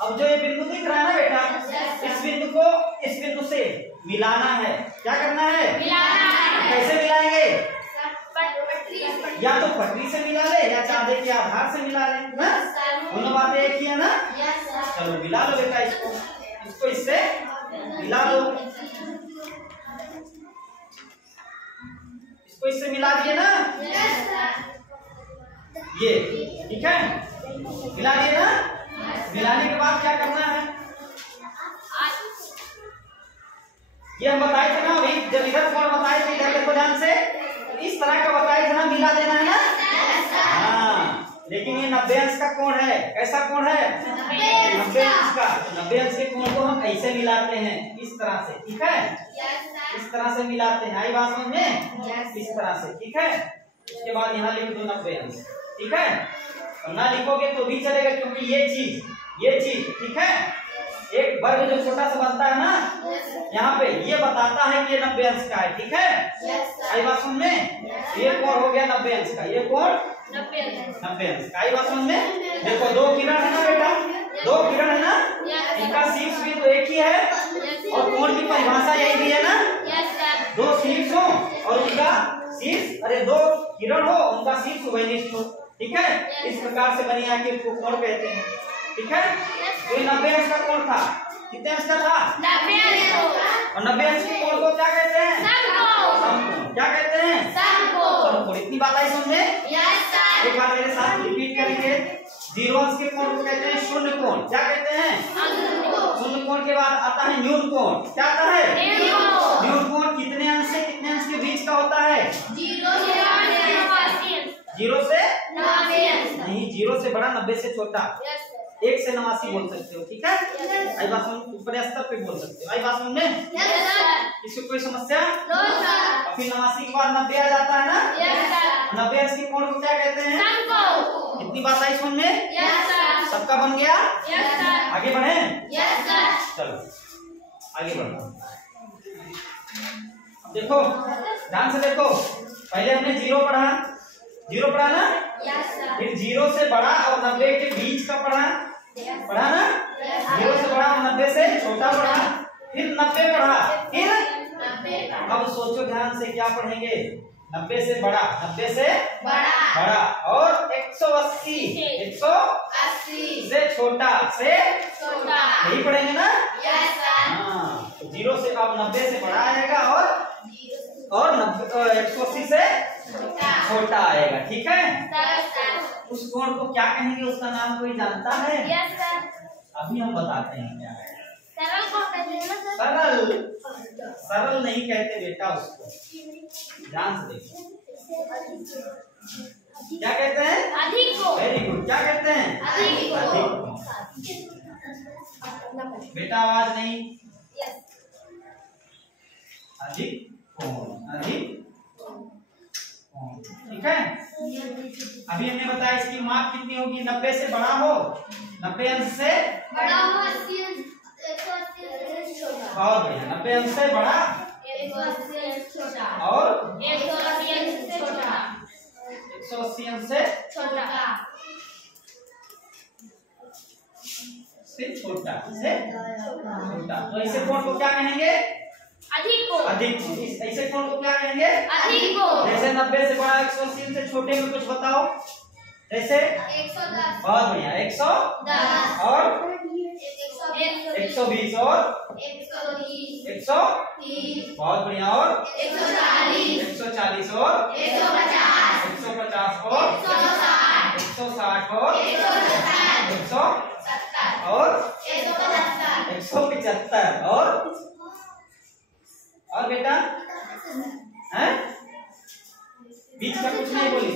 अब जो ये बिंदु दिख रहा है ना बेटा, इस बिंदु को इस बिंदु से मिलाना है। क्या करना है? कैसे मिलाएंगे? या तो पटरी से मिला ले या चांदे के आधार से मिला ले ना? दोनों बातें एक ही है ना? चलो मिला लो बेटा, इसको इससे मिला लो, इसको इससे मिला दिए ना? ये ठीक है, मिला दिए ना? मिलाने के बाद क्या करना है? ये हम बताए थे ना अभी, जब इधर कोण बताए थे, इधर देखो ध्यान से, इस तरह का बताए थे ना, मिला देना है ना? हाँ, लेकिन ये 90 अंश का कोण है। कैसा कोण है? 90 अंश का। 90 अंश के कोण को हम ऐसे मिलाते हैं, इस तरह से, ठीक है? इस तरह से मिलाते हैं। आई बात समझ में? इस तरह से, ठीक है? उसके बाद यहाँ लिख दो 90 अंश, ठीक है? और ना लिखोगे तो भी चलेगा, क्योंकि ये चीज, ठीक है? एक वर्ग जो छोटा सा बनता है ना, यहाँ पे ये बताता है कि ये 90 अंश का है, ठीक है? आई बात समझ में? ये कोण हो गया 90 अंश का, ये कोण 90 अंश का। आई बात समझ में? देखो दो किरण है ना बेटा, दो किरण है ना, इनका शीर्ष भी तो एक ही है और कोण की परिभाषा यही भी है ना, दो शीर्ष हो और उनका शीर्ष, अरे दो किरण हो उनका शीर्ष उभयनिष्ठ हो, ठीक है? इस प्रकार से बनी आखिर को कोण कहते हैं, ठीक है? तो 90 अंश का कोण था। कितने अंश का था? 90 अंश। और 90 अंश के कोण को क्या कहते हैं? समकोण। क्या कहते हैं? समकोण। इतनी बात आई समझ में? एक बार मेरे साथ रिपीट करेंगे। 0 अंश के कोण को कहते हैं शून्य कोण। क्या कहते हैं? शून्य कोण के बाद आता है न्यून कोण। क्या आता है? न्यून कोण कितने अंश से कितने अंश के बीच का होता है? 0 से 90 अंश। नहीं, 0 से बड़ा, 90 से छोटा। 1 से 89 बोल सकते हो, ठीक है? आई बात समझ, ऊपर स्तर पे बोल सकते हो। आई बात समझ में? इसमें कोई समस्या? फिर 89 के बाद 90 आ जाता है ना, 90 अंश के कोण को क्या कहते हैं? कितनी बात आई समझ में? सबका बन गया? आगे बढ़े? चलो आगे बढ़ो। देखो ध्यान से देखो, पहले हमने 0 पढ़ा ना, फिर 0 से बड़ा और 90 के बीच का पढ़ा ना, 0 से बड़ा और 90 से छोटा पढ़ा, फिर 90 पढ़ा, फिर अब सोचो ध्यान से क्या पढ़ेंगे? 90 से बड़ा, 90 से बड़ा और 180 से छोटा से यही पढ़ेंगे ना? हाँ, तो 0 से अब 90 से बड़ा आएगा और 180 से छोटा आएगा, ठीक है? उस कोण को क्या कहेंगे? उसका नाम कोई जानता है? अभी हम बताते हैं क्या है। सरल नहीं कहते बेटा उसको, ध्यान से देखो। क्या कहते हैं? अधिक। Very good. क्या कहते हैं? अधिक। बेटा आवाज नहीं। अधिक कोण, ठीक है? अभी हमने बताया इसकी माप कितनी होगी? 90 से बड़ा हो, 90 अंश से बड़ा हो, 80 अंश, 180 अंश छोटा। और बढ़िया, 90 अंश से बड़ा, 180 अंश छोटा और 180 अंश से छोटा, 180 अंश से छोटा। तो ऐसे कोण को क्या कहेंगे? अधिक। ऐसे कोण को क्या कहेंगे? अधिक। जैसे 90 से बड़ा, 180 से छोटे में कुछ बताओ। जैसे 110। बहुत बढ़िया, 110 और 120 और 130। बहुत बढ़िया, और 140 और 150 और 160 और 175 और बेटा हैं? बीच का कुछ नहीं बोली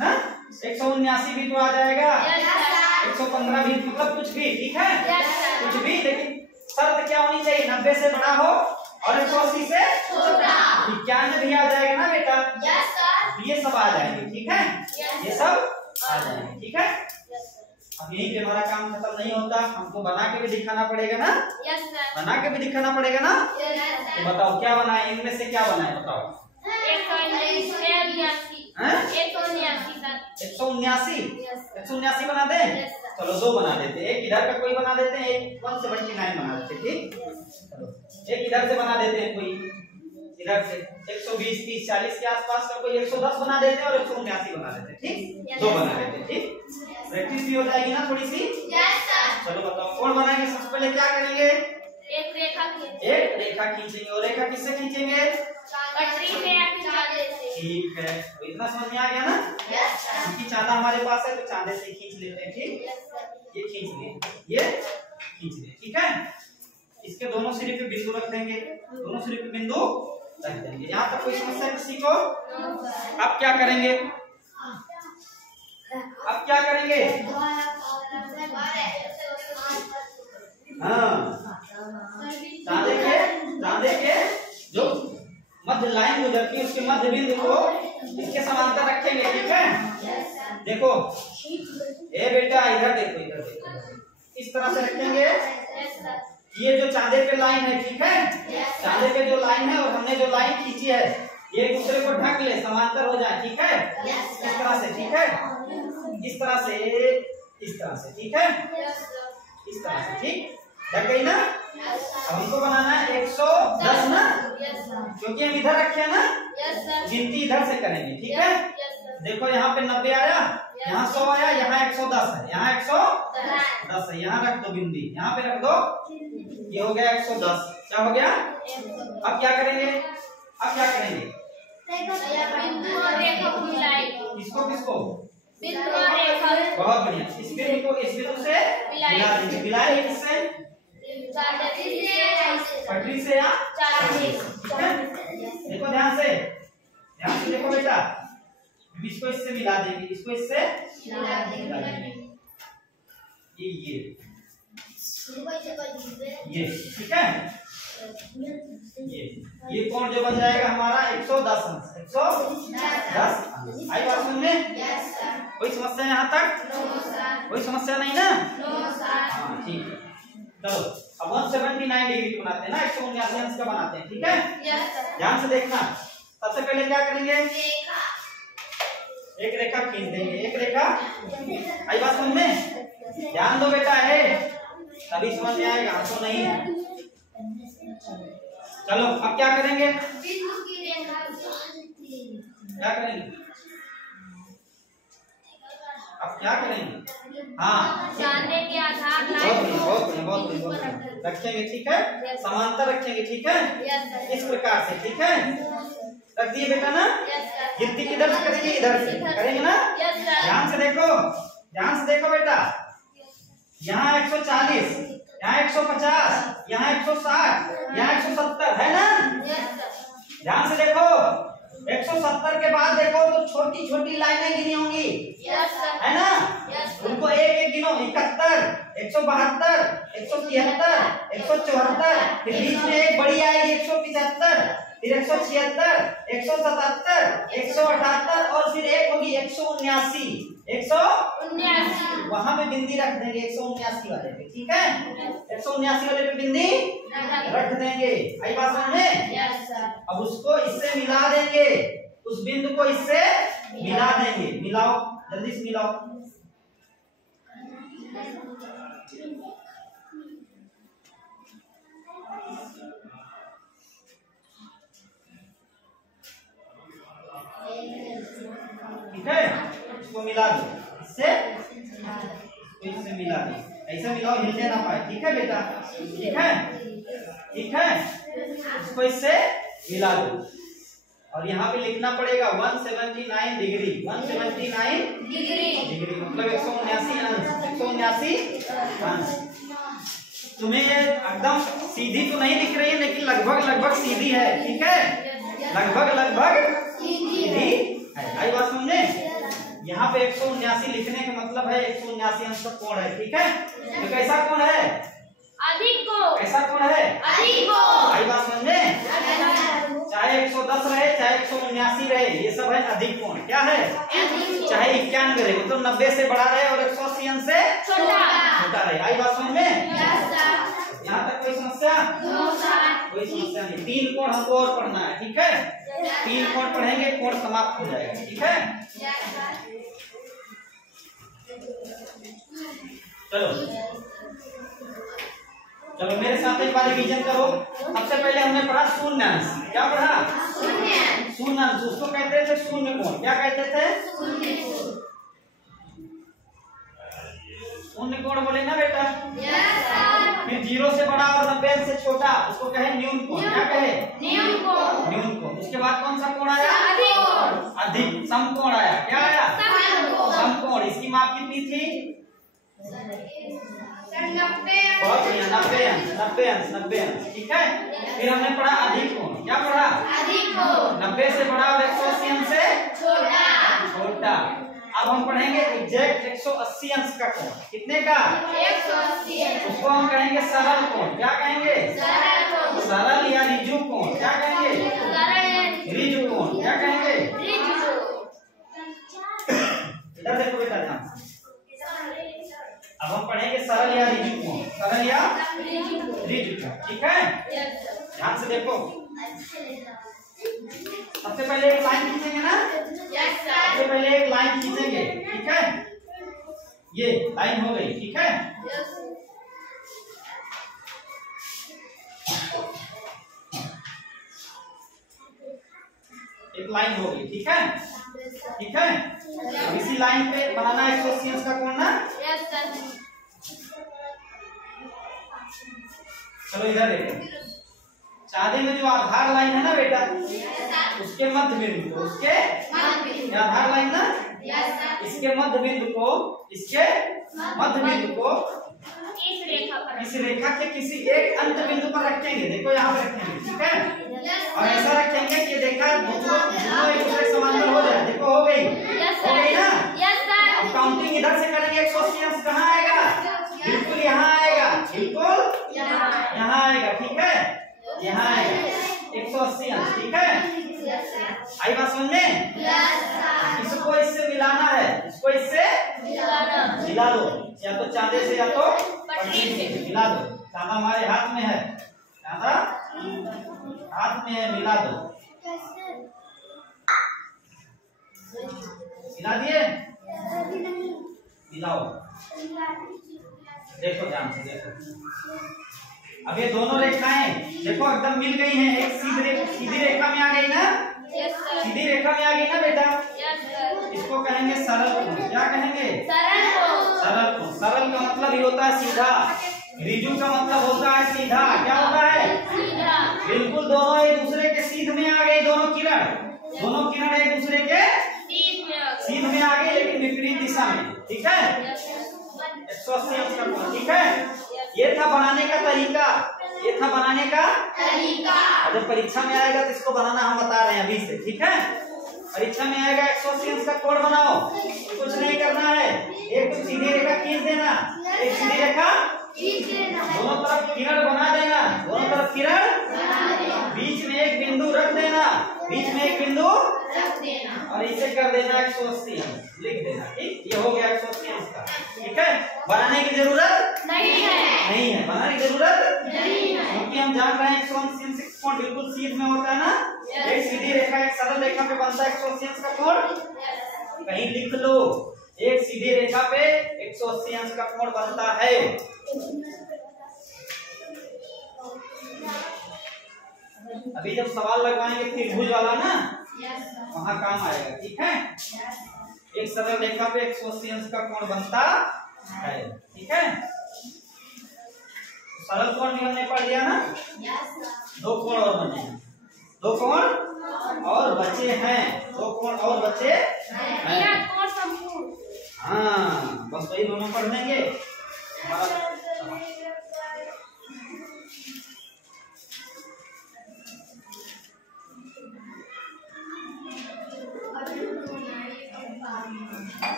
ना? 179 भी तो आ जाएगा, 115 भी, मतलब कुछ भी, ठीक है? कुछ भी, लेकिन शर्त क्या होनी चाहिए? 90 से बड़ा हो और 180 से छोटा। 91 भी आ जाएगा ना बेटा? ये सब आ जाएंगे, ठीक है? ये सब आ जाएंगे, ठीक है? अब यही पे हमारा काम खत्म नहीं होता, हमको बना के भी दिखाना पड़ेगा ना? बना के भी दिखाना पड़ेगा ना? तो बताओ क्या बनाए, इनमें से क्या बनाए बताओ? 179 बना दे? चलो 2 बना देते, एक इधर का कोई बना देते हैं, एक 179 बना देते, ठीक? चलो एक इधर से बना देते हैं, कोई इधर से 120, 30, 40 के आसपास का कोई 110 बना देते हैं और 179 बना देते हैं, ठीक? 2 बना देते हैं, ठीक? प्रैक्टिस भी हो जाएगी ना थोड़ी सी? चलो बताओ कौन बनाएंगे? सबसे पहले क्या करेंगे? एक रेखा खींचेंगे। और रेखा किससे खींचेंगे? ठीक है, तो इतना समझ में आ गया ना? क्योंकि चांदा हमारे पास है तो चांदे से खींच लेते हैं, ठीक? ये खींच ले, ये खींच ले, ठीक है? इसके दोनों सिरे पे बिंदु रख देंगे, दोनों सिरे पे बिंदु रख देंगे। यहाँ तक कोई समस्या किसी को? अब क्या करेंगे? अब क्या करेंगे? हाँ, चांदे के जो मध्य लाइन गुजरती है उसके मध्य बिंदु को इसके समांतर रखेंगे। ठीक है, देखो ए बेटा इधर देखो, इधर देखो, इस तरह से रखेंगे। ये जो चांदे पे लाइन है, ठीक है, चांदे पे जो लाइन है और हमने जो लाइन खींची है ये एक दूसरे को ढक ले, समांतर हो जाए। ठीक है, इस तरह से, ठीक है, इस तरह से, इस तरह से, ठीक है, इस तरह से, ठीक ढक गई ना। अब हमको बनाना है 110 ना, क्योंकि हम इधर रखे ना, गिनती इधर से करेंगे। ठीक है, देखो यहाँ पे 90 आया, यहाँ 100 आया, यहाँ 110 है, यहाँ 110 है, यहाँ रख दो बिंदी, यहाँ पे रख दो, ये हो गया 110। क्या हो गया? अब क्या करेंगे? अब क्या करेंगे? किसको किसको? बहुत बढ़िया, इस बिंदु को इस बिंदु से मिला देंगे। मिलाएंगे किससे? पटरी से या देखो ध्यान से देखो बेटा, इसको इससे मिला देंगे, इसको इससे मिला देंगे। ये ठीक है, ये कोण जो बन जाएगा हमारा 110 अंश। 110 अंश। आई बात समझ में? कोई समस्या यहाँ तक? कोई समस्या नहीं ना? हाँ ठीक है, चलो अब 179 डिग्री बनाते हैं ना, 179 अंश का बनाते हैं। ठीक है, ध्यान से देखना। सबसे पहले क्या करेंगे? एक रेखा खींच देंगे, एक रेखा। आई बात समझ में? ध्यान दो बेटा, है तभी समझ में आएगा, तो नहीं। चलो अब क्या करेंगे? क्या करेंगे? अब क्या करेंगे? हाँ, चांदे के आधार बहुत रखेंगे। ठीक है, समांतर रखेंगे। ठीक है, इस प्रकार से। ठीक है, रख दिए बेटा ना। गिनती किधर से करेंगे? इधर से करेंगे ना। ध्यान से देखो, ध्यान से देखो बेटा, यहाँ 140, यहाँ 150, यहाँ 160, यहाँ 170 है ना। ध्यान से देखो, 170 के बाद देखो तो छोटी छोटी लाइनें गिनी होंगी, है ना। उनको एक एक गिनो, 71, 172, 173, 174, फिर बीच में एक बड़ी आएगी 175, फिर 176, 177, 178 और फिर एक होगी 179। 179 वहां पे बिंदी रख देंगे, 179 वाले पे। ठीक है, 179 वाले पे बिंदी रख देंगे। आई बात समझ में? अब उसको इससे मिला देंगे, उस बिंदु को इससे मिला देंगे। मिलाओ, जल्दी से मिलाओ। ठीक है, इसको मिला दो, इससे मिला दो, ऐसा मिलाओ हिलने ना पाए। ठीक है बेटा, ठीक है, ठीक है, इसको इससे मिला दो। और यहाँ पे लिखना पड़ेगा 179 डिग्री, 179 डिग्री मतलब 179 अंश, 179 अंश। तुम्हें एकदम सीधी तो नहीं दिख रही है, लेकिन लगभग लगभग सीधी है। ठीक है, लगभग लगभग सीधी है। आई बात समझे? यहाँ पे 179 लिखने का मतलब है 179 अंश का कोण है। ठीक है, तो कैसा कोण है? अधिक कोण। कैसा कोण है? अधिक कोण। आई बात समझे? चाहे 110 रहे, चाहे 179 रहे, ये सब है अधिक कोण। क्या है? चाहे 91 रहे, मतलब 90 से बड़ा रहे और 180 अंश से छोटा रहे। आई बात समझ में? यहाँ तक कोई समस्या? कोई समस्या नहीं। 3 कोण हमको और पढ़ना है। ठीक है, 3 कोण पढ़ेंगे, कोण समाप्त हो जाएगा। ठीक है, चलो चलो मेरे साथ एक बार रिवीजन करो। सबसे पहले हमने पढ़ा शून्यांश। क्या पढ़ा? शून्यांश। उसको कहते थे शून्य कोण। क्या कहते थे? शून्य कोण बोले ना बेटा। फिर 0 से बड़ा और 90 से छोटा, उसको कहे न्यून कोण। क्या कहे? न्यून कोण। उसके बाद कौन सा कोण आया? अधिक। समकोण आया। क्या आया? समकोण। इसकी माप कितनी थी? 90 अंश। ठीक है, फिर हमने पढ़ा अधिक कोण। क्या पढ़ा? अधिक कोण। 90 से बड़ा और 180 अंश से छोटा। अब हम पढ़ेंगे एग्जैक्ट 180 अंश का कोण। कितने का? 180 अंश। उसको हम कहेंगे सरल कोण। क्या कहेंगे? सरल कोण। सरल या रिजु कोण। क्या कहेंगे? सरल या रिजु कोण। क्या कहेंगे? रिजु कोण। इधर देखो बेटा ध्यान से। अब हम पढ़ेंगे सरल या रिजु कोण। सरल या रिजु कोण। ठीक है, ध्यान से देखो। सबसे पहले एक लाइन खींचेंगे ना। सबसे पहले एक लाइन खींचेंगे। ठीक है, ये लाइन हो गई। ठीक है, एक लाइन हो गई। ठीक है, ठीक है। अब इसी लाइन पे बनाना 180 अंश का कोण ना। चलो इधर देखो, चाँदे में जो आधार लाइन है ना बेटा, उसके मध्य बिंदु को, उसके आधार लाइन ना, इसके मध्य बिंदु को, इसके मध्य बिंदु को इस रेखा के किसी एक अंत बिंदु पर रखेंगे। देखो यहाँ पर रखेंगे। ठीक है, और ऐसा रखेंगे कि देखा दोनों एक दूसरे समांतर हो जाए। देखो हो गई, हो गई ना। अब काउंटिंग इधर से करेंगे। 180 अंश कहाँ आएगा? बिल्कुल यहाँ आएगा, बिल्कुल यहाँ आएगा। ठीक है, यहाँ आएगा 180 अंश। ठीक है, आई बात समझने? इसको इससे मिलाना है, इसको इससे मिला दो, या तो चांदे से या तो पटरी से मिला दो। चांदा हमारे हाथ में है, चांदा हाथ में है, मिला दो। मिला दिए? मिलाओ। देखो ध्यान से देखो, अब ये दोनों रेखाएं देखो एकदम मिल गई हैं। एक सीधी रेखा में आ गई ना। सीधी रेखा में आ गई ना बेटा। इसको कहेंगे सरल कोण। क्या कहेंगे? सरल कोण। सरल का मतलब ही होता है सीधा, रिजु का मतलब होता है सीधा। क्या होता है? बिल्कुल दोनों एक दूसरे के सीध में आ गए। दोनों किरण एक दूसरे के सीध में आ गए, लेकिन विपरीत दिशा में। ठीक है, 180 अंश का कोण। ठीक है, ये था बनाने का तरीका, ये था बनाने का तरीका। जब परीक्षा में आएगा तो इसको बनाना हम बता रहे हैं अभी से। ठीक है, परीक्षा में आएगा 180 अंश का कोण बनाओ, कुछ नहीं करना है। एक तो सीधी रेखा खींच देना, एक सीधी रेखा दोनों तरफ किरण बना देना, दोनों तरफ किरण, बीच में एक बिंदु रख देना, बीच में एक बिंदु और इसे कर देना 180 अंश, लिख देना। ठीक, ये हो गया 180 अंश का। ठीक है, बनाने की जरूरत नहीं है, बनाने की जरूरत नहीं है, क्योंकि हम जान रहे हैं 180 अंश का कोण बिल्कुल सीध में होता है ना। एक सीधी रेखा एक सरल रेखा पे बनता है 180 अंश का कोण। कहीं लिख लो, एक सीधी रेखा पे 180 अंश का कोण बनता है। अभी जब सवाल लगवाएंगे त्रिभुज वाला ना, वहां काम आएगा। ठीक है, एक सरल रेखा पे 180 अंश का कोण बनता है। ठीक है, सरल कोण भी हमने पढ़ लिया ना। दो कोण और बचे हैं, दो कोण और बचे हैं, दो कोण और बचे हैं। हाँ, बस वही दोनों पढ़ लेंगे।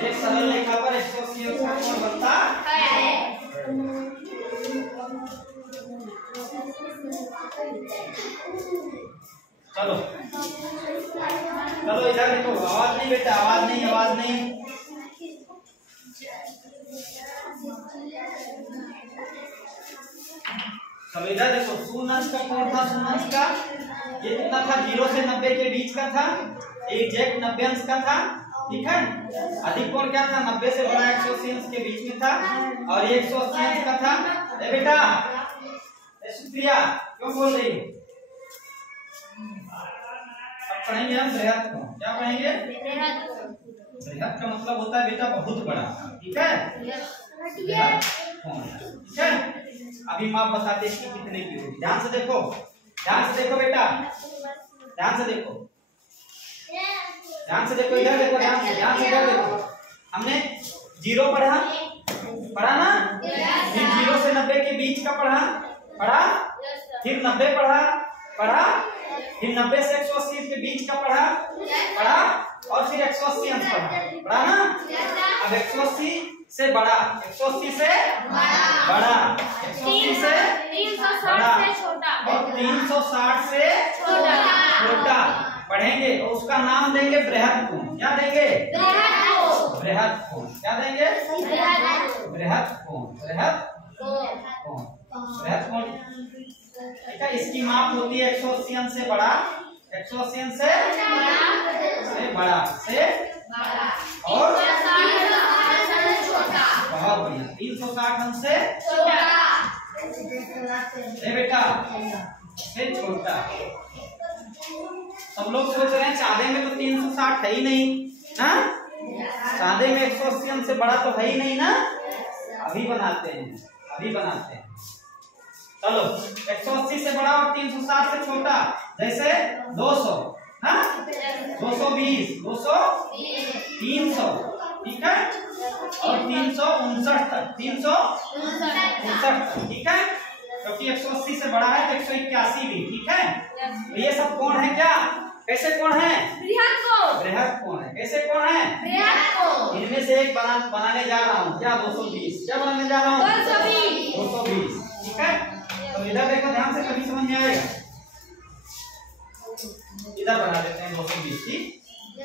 एक सरल रेखा पर 180 अंश का कोण बनता है। चलो चलो इधर देखो, आवाज नहीं बेटा, आवाज नहीं, आवाज नहीं। चलो इधर देखो, शून्य अंश का कोण था। शून्य अंश का ये कितना था? 0 से 90 के बीच का था, एग्जैक्ट 90 अंश का था। ठीक है, अधिक कोण क्या था? 90 से बड़ा 180 अंश के बीच में था, और ये 180 अंश का था। ए बेटा, सुप्रिया क्यों बोल रही हो? अब पढ़ेंगे हम बृहद कोण। क्या पढ़ेंगे? बृहद का मतलब होता है बेटा बहुत बड़ा। ठीक है, बृहद कोण। ठीक है, अभी माप बताते हैं कि कितने की होगी। ध्यान से देखो, ध्यान से देखो बेटा, ध्यान से देखो, ध्यान से देखो, इधर देखो, ध्यान से इधर देखो। हमने 0 पढ़ा ना, फिर 0 से 90 के बीच का पढ़ा, फिर 90 पढ़ा, फिर 90 से 180 के बीच का पढ़ा और फिर 180 अंश पढ़ा ना। अब 180 से बड़ा, 180 से बड़ा, 180 से 360 से छोटा और 360 से छोटा पढ़ेंगे और उसका नाम देंगे बृहद कोण। क्या देंगे? बृहद कोण। क्या देंगे? बृहद कोण। बृहद कोण। बृहद कोण। ठीक है, इसकी माप होती है 180 अंश से बड़ा, 180 अंश से बड़ा से और बहुत बढ़िया 360 अंश से बेटा से छोटा। सब लोग सोच रहे हैं चाँदे में तो 360 है ही नहीं ना, चाँदे में 180 अंश से बड़ा तो है ही नहीं ना। अभी बनाते हैं। चलो 180 से बड़ा और 360 से छोटा, जैसे 200 ना, 220, 300, ठीक है, और 359 तक, 359 तक, ठीक है, क्योंकि 180 से बड़ा है तो 181 भी, ठीक है। तो ये सब कोण है क्या? कैसे कोण है? बृहद कोण है। कैसे कोण है? इनमें से एक बनाने जा रहा हूँ। क्या? 220। क्या बनाने जा रहा हूँ? 220, ठीक है। तो इधर देखो ध्यान से, कभी समझ में आएगा। इधर बना देते हैं 220, ठीक।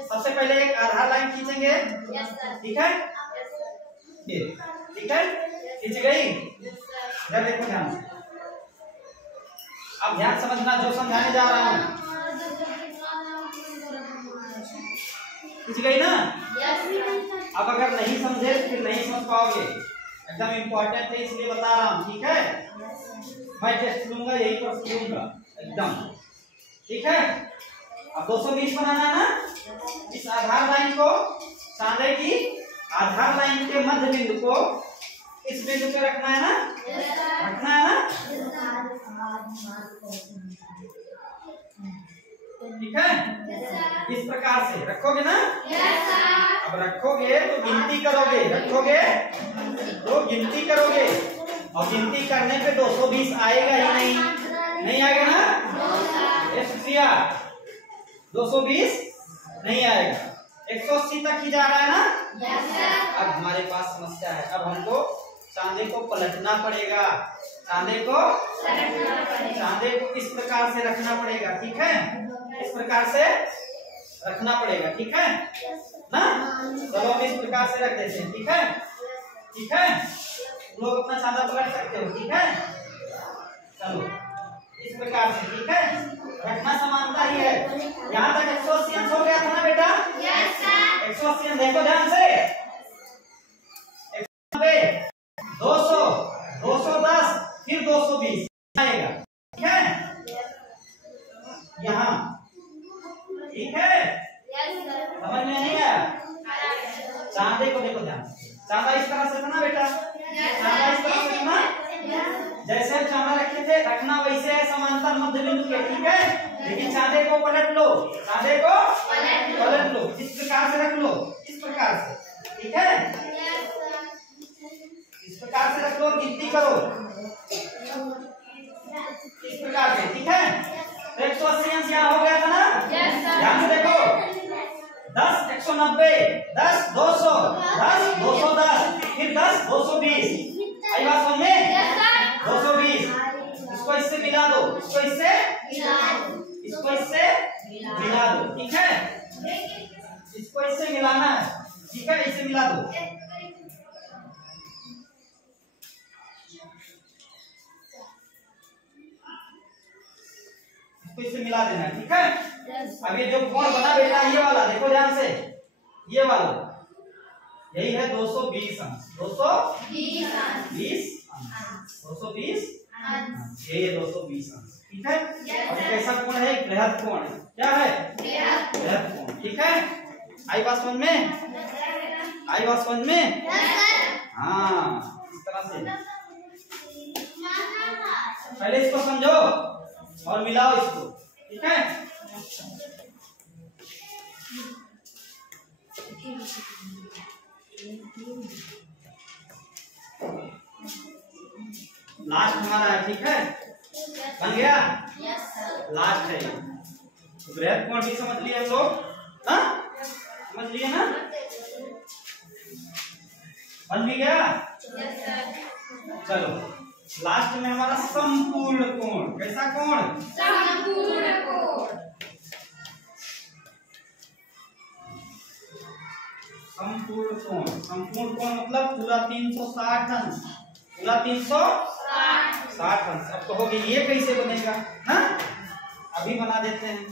सबसे पहले एक आधार लाइन खींचेंगे, ठीक है, ये ठीक है, खींच गई। इधर देखो ध्यान से, अब ध्यान समझना जो समझाने जा रहा हूँ। खींच गई ना? अब अगर नहीं समझे तो फिर नहीं समझ पाओगे, एकदम इम्पोर्टेंट है इसलिए बता रहा हूँ, ठीक है। मैं टेस्ट लूंगा, यही पर लूंगा एकदम, ठीक है। अब 220 बनाना ना, इस आधार लाइन को, चाँदे की आधार लाइन के मध्य बिंदु को इस बिंदु पे रखना है ना, रखना है ना, ठीक है। इस प्रकार से रखोगे ना। अब रखोगे तो गिनती करोगे, और गिनती करने पे 220 आएगा ही नहीं आएगा ना। ये शुक्रिया, 220 नहीं आएगा, 180 तक ही जा रहा है ना। अब हमारे पास समस्या है, अब हमको चाँदे को पलटना पड़ेगा, चाँदे को इस प्रकार से रखना पड़ेगा, ठीक है, इस प्रकार से रखना पड़ेगा, ठीक है ना। चलो हम इस प्रकार से रख देते हैं, ठीक है, ठीक है। लोग अपना चाँदा पलट सकते हो, ठीक है। चलो इस प्रकार से, ठीक है, रखना समानता ही है। यहाँ तक 180 अंश हो गया था ना बेटा? 180 अंश देखो ध्यान से, 190, 200, 210, फिर 220 आएगा, ठीक है, यहाँ, ठीक है। समझ में नहीं आया? चाँदे को देखो ध्यान, चाँदा इस तरह से था ना बेटा, चाँदा इस तरह से था ना, जैसे चाँदा रखे थे रखना वैसे है समांतर मध्य बिंदु के, ठीक है। लेकिन चाँदे को पलट लो, चाँदे को पलट लो, इस प्रकार से रख लो, इस प्रकार से, ठीक है, इस प्रकार से रख लो, गिनती करो इस प्रकार से, ठीक है। 180 अंश यहाँ हो गया था ना, ध्यान से देखो, 10 190, 10 200, 10 210, फिर 10 220, आई बात समझ में? 220, इसको इससे मिला दो, इसको इससे मिला दो, ठीक है, इसको इससे मिलाना है, ठीक है, इसे मिला दो। इसको इससे मिला देना है, ठीक है। अब ये जो कोण बना बेटा, ये वाला देखो ध्यान से, ये वाला यही है 220 अंश, 220 अंश, 220 अंश, ये 220 अंश, ठीक है। और कैसा कोण है? बृहद कोण है। क्या है? बृहद कोण, ठीक है। आई बात समझ में? आई बात समझ में? हाँ, इस तरह से पहले इसको समझो और मिलाओ इसको, ठीक है। लास्ट हमारा है, ठीक है, बन गया, लास्ट है। बृहद कोण भी समझ लिए हम लोग, हाँ समझ लिए ना, बन भी गया। चलो लास्ट में हमारा संपूर्ण कोण, कैसा कोण, संपूर्ण कोण, संपूर्ण कोण, संपूर्ण कोण मतलब पूरा 360 अंश, पूरा 360 अंश। अब कहोगे ये कैसे बनेगा, हाँ अभी बना देते हैं।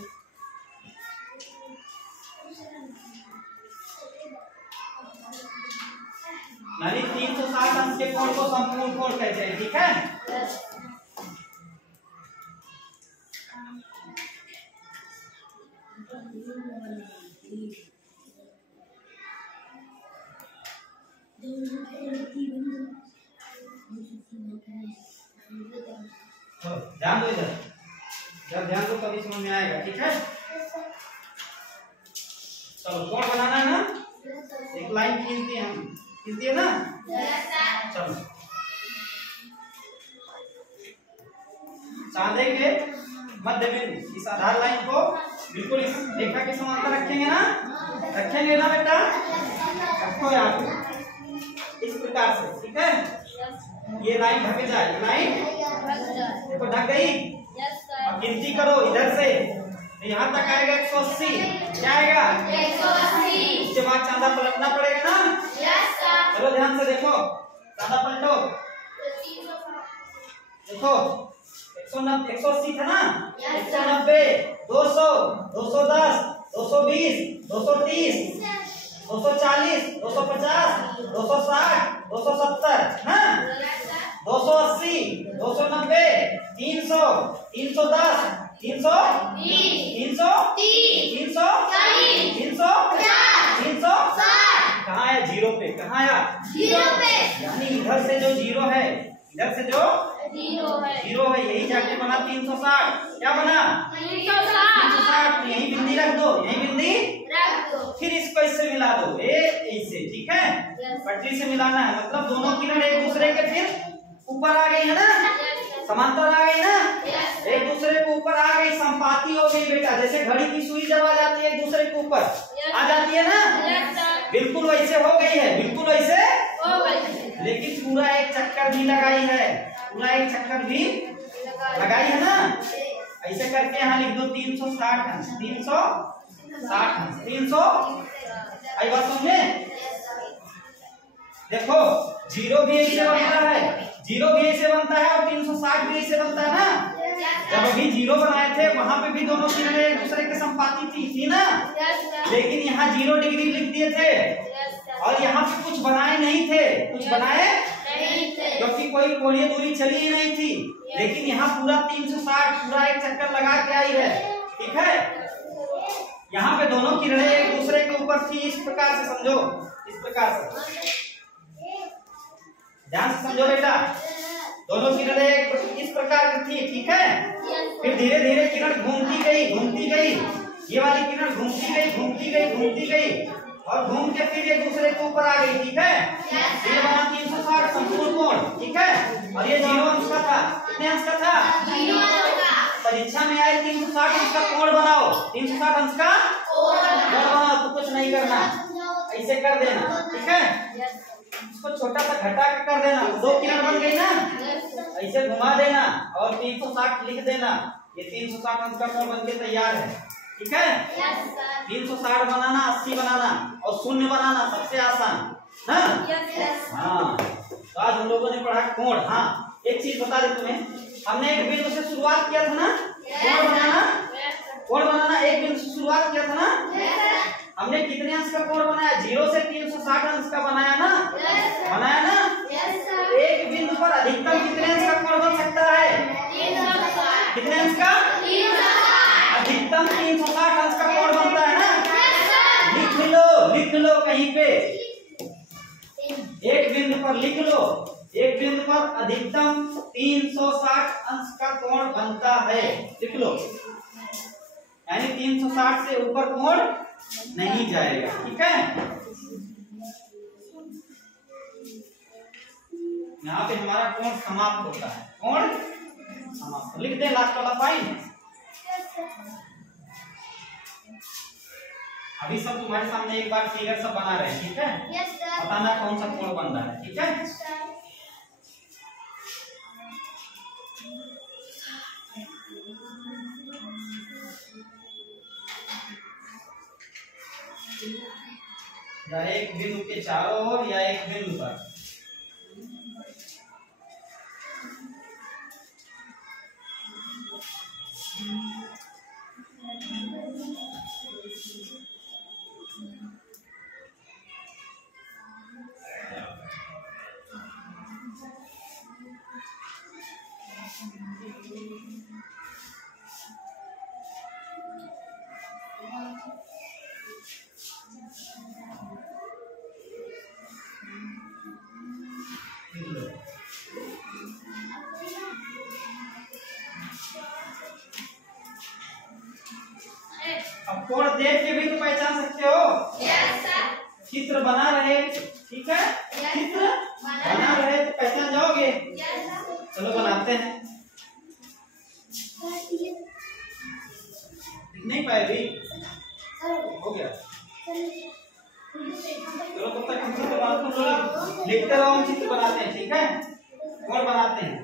यानी 360 अंश के कोण को संपूर्ण कोण कहते हैं, ठीक है। ध्यान दो इधर, जब ध्यान दो तभी समझ में आएगा, ठीक है। चलो कोण बनाना है ना, एक लाइन खींचती है, हम खींचती है ना, चलो चांदे के मध्य बिंदु इस आधार लाइन को बिल्कुल इस रेखा के समांतर रखेंगे ना, रखेंगे ना बेटा, रखो यहाँ पे इस प्रकार से, ठीक है। ये लाइन ढक जाए, लाइन देखो ढक गई। अब गिनती करो इधर से यहाँ तक आएगा 180, क्या आएगा 180। उसके बाद चांदा पलटना पड़ेगा ना, चलो ध्यान से देखो, चांदा पलटो, देखो 180 था ना, 190, 200, 210, 220, 230, 240, 250, 260, 270 ना, 280, 290, 300, 310, 300, 300, कहाँ आया जीरो पे, कहाँ आया जीरो पे, यानी इधर से जो जीरो है, इधर से जो जीरो है, यही जाके बना 360, क्या बना 360। यही बिंदी रख दो, यही बिंदी रख दो, फिर इसको इससे मिला दो, ऐसे, ठीक है। पटरी से मिलाना है, मतलब दोनों किरण एक दूसरे के फिर ऊपर आ गई है ना, समांतर आ गई ना, एक दूसरे के ऊपर आ गई, संपाती हो गई बेटा। जैसे घड़ी की सुई जब आ जाती है एक दूसरे के ऊपर आ जाती है ना, बिल्कुल वैसे हो गई है, बिल्कुल वैसे। लेकिन पूरा एक चक्कर भी लगाई है, पूरा एक चक्कर भी लगाई है ना। ऐसे करके यहाँ लिख दो 360 अंश, 360 अंश, 300। आई बात समझे? देखो जीरो भी ऐसे बनता है, जीरो भी ऐसे बनता है और 360 भी ऐसे बनता है ना। जब अभी जीरो बनाए थे वहां पे भी दोनों किरणें एक दूसरे के संपाती थी ना, लेकिन यहाँ 0 डिग्री लिख दिए थे और यहाँ पे कुछ बनाए नहीं थे, कुछ बनाए क्योंकि कोई कोणीय दूरी चली ही नहीं थी। लेकिन यहाँ पूरा 360 पूरा एक चक्कर लगा के आई है, ठीक है। यहाँ पे दोनों किरणें एक दूसरे के ऊपर थी, इस प्रकार से समझो, इस प्रकार से ध्यान से समझो बेटा। दोनों किरणें इस प्रकार की थी, ठीक है। फिर धीरे धीरे किरण घूमती गई, घूमती गई, ये वाली किरण घूमती गई, घूमती गई, घूमती गई और घूम के फिर एक दूसरे के ऊपर आ गई, ठीक है। ये बना 360 संपूर्ण कोण, ठीक है। और ये 0 अंश का था, कितने अंश का था 0 अंश का। परीक्षा में आए 360 अंश का कोण बनाओ, 360 अंश का कोण बनाओ, तो कुछ नहीं करना, ऐसे कर देना, ठीक है। इसको छोटा सा घटा के कर देना, 2 किरण बन गई ना, ऐसे घुमा देना और 360 लिख देना। ये 360 अंश का कोण बन के तैयार है, ठीक है। 360 बनाना, 80 बनाना और शून्य बनाना सबसे आसान, हाँ। तो आज हम लोगों ने पढ़ा कोण। हाँ एक चीज बता दे तुम्हें, हमने एक बिंदु से शुरुआत किया था ना, कोण बनाना, कोण बनाना एक बिंदु से शुरुआत किया था ना। हमने कितने अंश का कोण बनाया, 0 से 360 अंश का बनाया ना, बनाया ना। एक बिंदु पर अधिकतम कितने अंश का कोण बन सकता है, कितने अंश का, अधिकतम 360 अंश का कोण बनता है ना। लिख लो कहीं पे, एक बिंदु पर लिख लो, एक बिंदु पर अधिकतम 360 अंश का कोण बनता है, लिख लो। यानी 360 से ऊपर कोण नहीं जाएगा, ठीक है। यहाँ पे हमारा कोण समाप्त होता है, कोण समाप्त। लिख दे लास्ट वाला पॉइंट। अभी सब तुम्हारे सामने एक बार फिगर सब बना रहे हैं, ठीक है? Yes sir. बताना कौन सा कोण बन रहा है, ठीक है? या एक बिंदु के चारों ओर या एक बिंदु पर। अब कोण देख के भी तो पहचान सकते हो। Yes sir. चित्र बना रहे, ठीक है? चित्र बना रहे तो पहचान जाओगे। Yes sir. चलो बनाते हैं। नहीं पाए भी हो गया। चलो तब तक हम चित्र बनाते हैं, लिखते रहो, हम चित्र बनाते हैं, ठीक है? कोण बनाते हैं।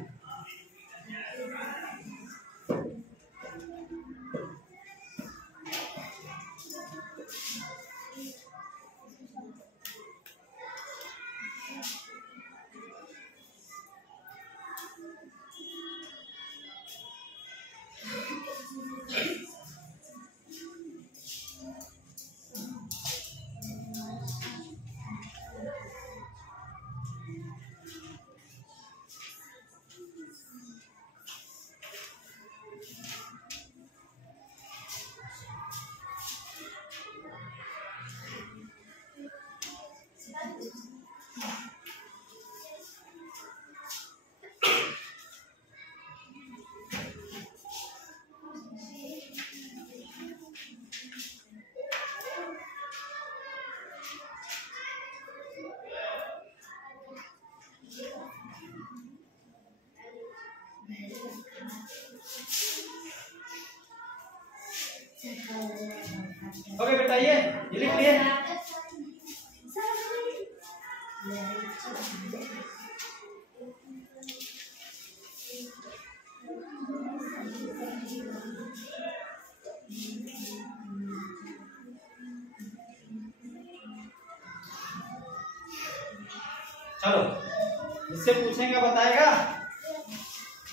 ओके बेटा, ये लिख लिए। चलो, इससे पूछेगा बताएगा,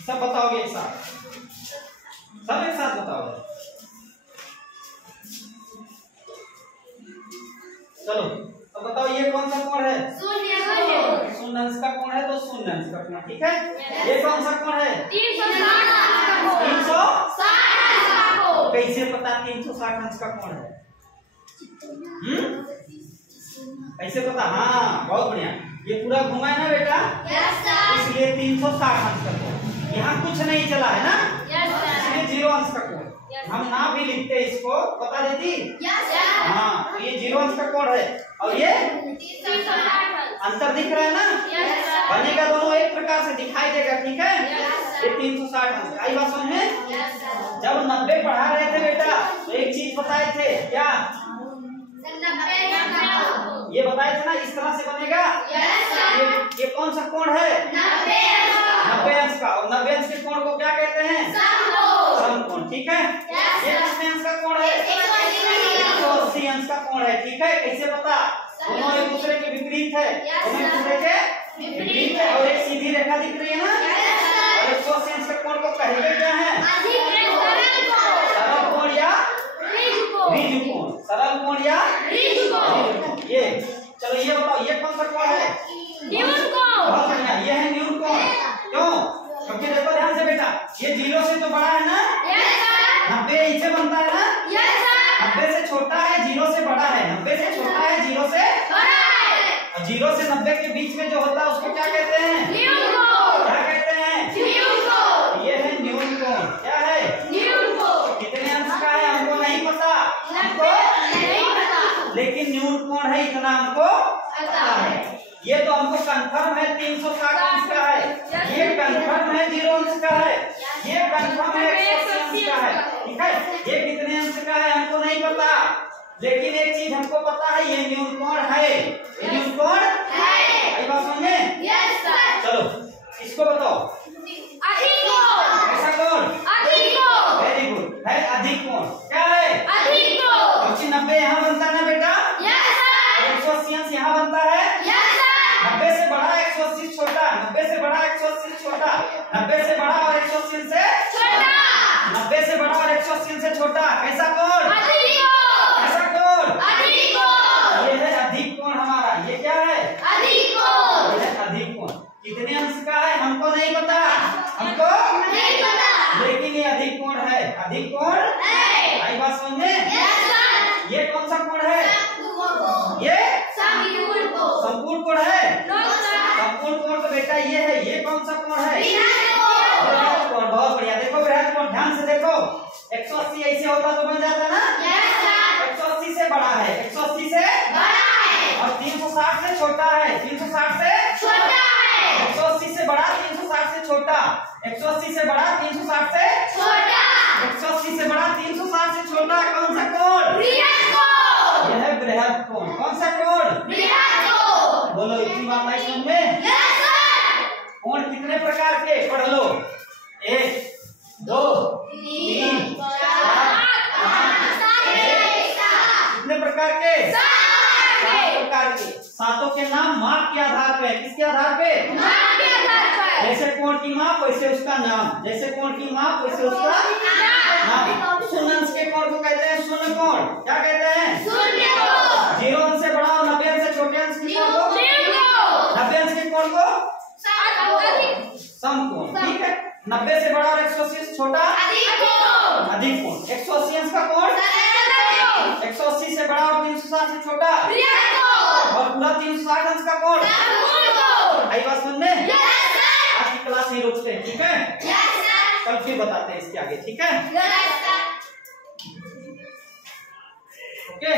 सब बताओगे एक साथ, सब एक साथ बताओगे। चलो अब बताओ, ये कौन सा कोण है? शून्य अंश का कोण है, तो शून्य अंश का कोण, ठीक है? ये कौन सा कोण है? 360। कैसे पता 360 अंश का कोण है? कैसे पता? हाँ, बहुत बढ़िया। ये पूरा घुमा है ना बेटा? इसलिए 360 अंश का कोण। यहाँ कुछ नहीं चला है ना, इसलिए 0 अंश का कोण। हम ना भी लिखते इसको, बता देती। हाँ, तो ये 0 अंश का कोण है, और ये अंतर दिख रहा है ना? बनेगा दोनों एक प्रकार से दिखाई देगा, ठीक है? ये 360 अंश। आई बात समझ में? जब 90 पढ़ा रहे थे बेटा, तो एक चीज बताए थे, क्या? ये बताए थे ना, इस तरह से बनेगा। ये कौन सा कोण है? 90 अंश का। और 90 अंश के कोण को क्या कहते हैं? समकोण, ठीक है? ये कितने अंश का कोण है? 180 अंश का कोण है, ठीक है? कैसे पता? दोनों एक दूसरे के विपरीत है, दोनों एक दूसरे के विपरीत है, और एक सीधी रेखा दिख रही है ना? और 180 अंश के कोण को कहते क्या है? सरल कोण या ऋजु कोण। सरल कोण या ऋजु कोण। ये चलो, ये बताओ, ये कौन सा कोण है? न्यून कोण। बहुत बढ़िया, ये है न्यून कोण। क्यों? क्योंकि देखो ध्यान से बेटा, ये 0 से तो बड़ा है ना? 90 इससे बनता है ना? 90 से छोटा है, 0 से बड़ा है। 90 से छोटा है, 0 से बड़ा है। और 0 से 90 के बीच में जो होता है उसको क्या कहते हैं? न्यून कोण। क्या कहते हैं? न्यून कोण। ये है न्यून कोण। क्या है? न्यून कोण। कितने अंश का है हमको नहीं पता, हमको नहीं पता, लेकिन न्यून कोण है इतना हमको पता है। ये तो हमको कंफर्म है 360 अंश का है, ये कंफर्म है 0 अंश का है, ये कंफर्म है 180 अंश का है, ठीक है? ये कितने अंश का है हमको नहीं पता, लेकिन एक चीज हमको पता है, ये न्यून कोण है, ये न्यून कोण है। ये बात समझे? Yes sir. चलो इसको बताओ। अधिक कोण। ऐसा कोण? अधिक कोण। वेरी गुड, है अधिक कोण। क्या है? अधिक कोण। 90 यहाँ बनता है ना बेटा? Yes sir. 180 यहाँ बनता है? Yes sir. 90 से बड़ा 180 छोटा, 90 से बड़ा 180 छोटा, 90 से बड़ा और 180 से छोटा। 90 से बड़ा और 180 से छोटा। कैसा कोण? अधिक कोण। ऐसा कोण? अधिक कोण। ये है अधिक कोण हमारा। ये क्या है? अधिक कोण। ये है अधिक कोण। कितने अंश का है हमको नहीं पता, हमको नहीं पता, लेकिन ये अधिक कोण है। अधिक कोण है। आई बात समझे? Yes sir. ये कौन सा कोण है? ये संपूर्ण कोण। संपूर्ण कोण है। No sir. संपूर्ण कोण तो बेटा ये है। ये कौन सा कोण है? बृहद कोण। बृहद कोण। बहुत बढ़िया। देखो बृहद कोण ध्यान से देखो। 180 ऐसे होता तो बन जाता ना? Yes sir. 180 से बड़ा है, 180 से बड़ा है और 360 से छोटा है, 360 से छोटा है 180 से बड़ा, 360 से छोटा, 180 से बड़ा, 360 से छोटा 180 से बड़ा, 360 से छोटा। कौन सा कोण? बृहद कोण। यह है बृहद कोण। कौन सा कोण? बृहद कोण। बोलो इतनी बात नहीं समझ में? Yes sir. कोण कितने प्रकार के? पढ़ लो। 1 2 3 4 5 कितने प्रकार के? 7 प्रकार के। सातों के नाम माप के आधार पे। किसके आधार पे? माप के आधार पर। जैसे कोण की माप वैसे उसका नाम, जैसे कोण की माप वैसे उसका नाम। शून्य अंश के कोण को कहते हैं शून्य कोण। क्या कहते हैं? शून्य कोण। 0 अंश से बड़ा और 90 अंश से छोटे अंश के कोण को, जीरो कोण। 90 अंश के कोण को अधिक समकोण। ठीक है। 90 से बड़ा और 180 से छोटा कोण। अधिक कोण। 180 अंश का कोण, सरल कोण। 180 से बड़ा और 360 से छोटा बृहद कोण। और पूरा 360 अंश का कोण। संपूर्ण कोण। आई बात समझ में? Yes sir. आज की क्लास नहीं रोकते हैं, ठीक है? Yes sir. कल फिर बताते हैं इसके आगे, ठीक है? Yes sir. ओके।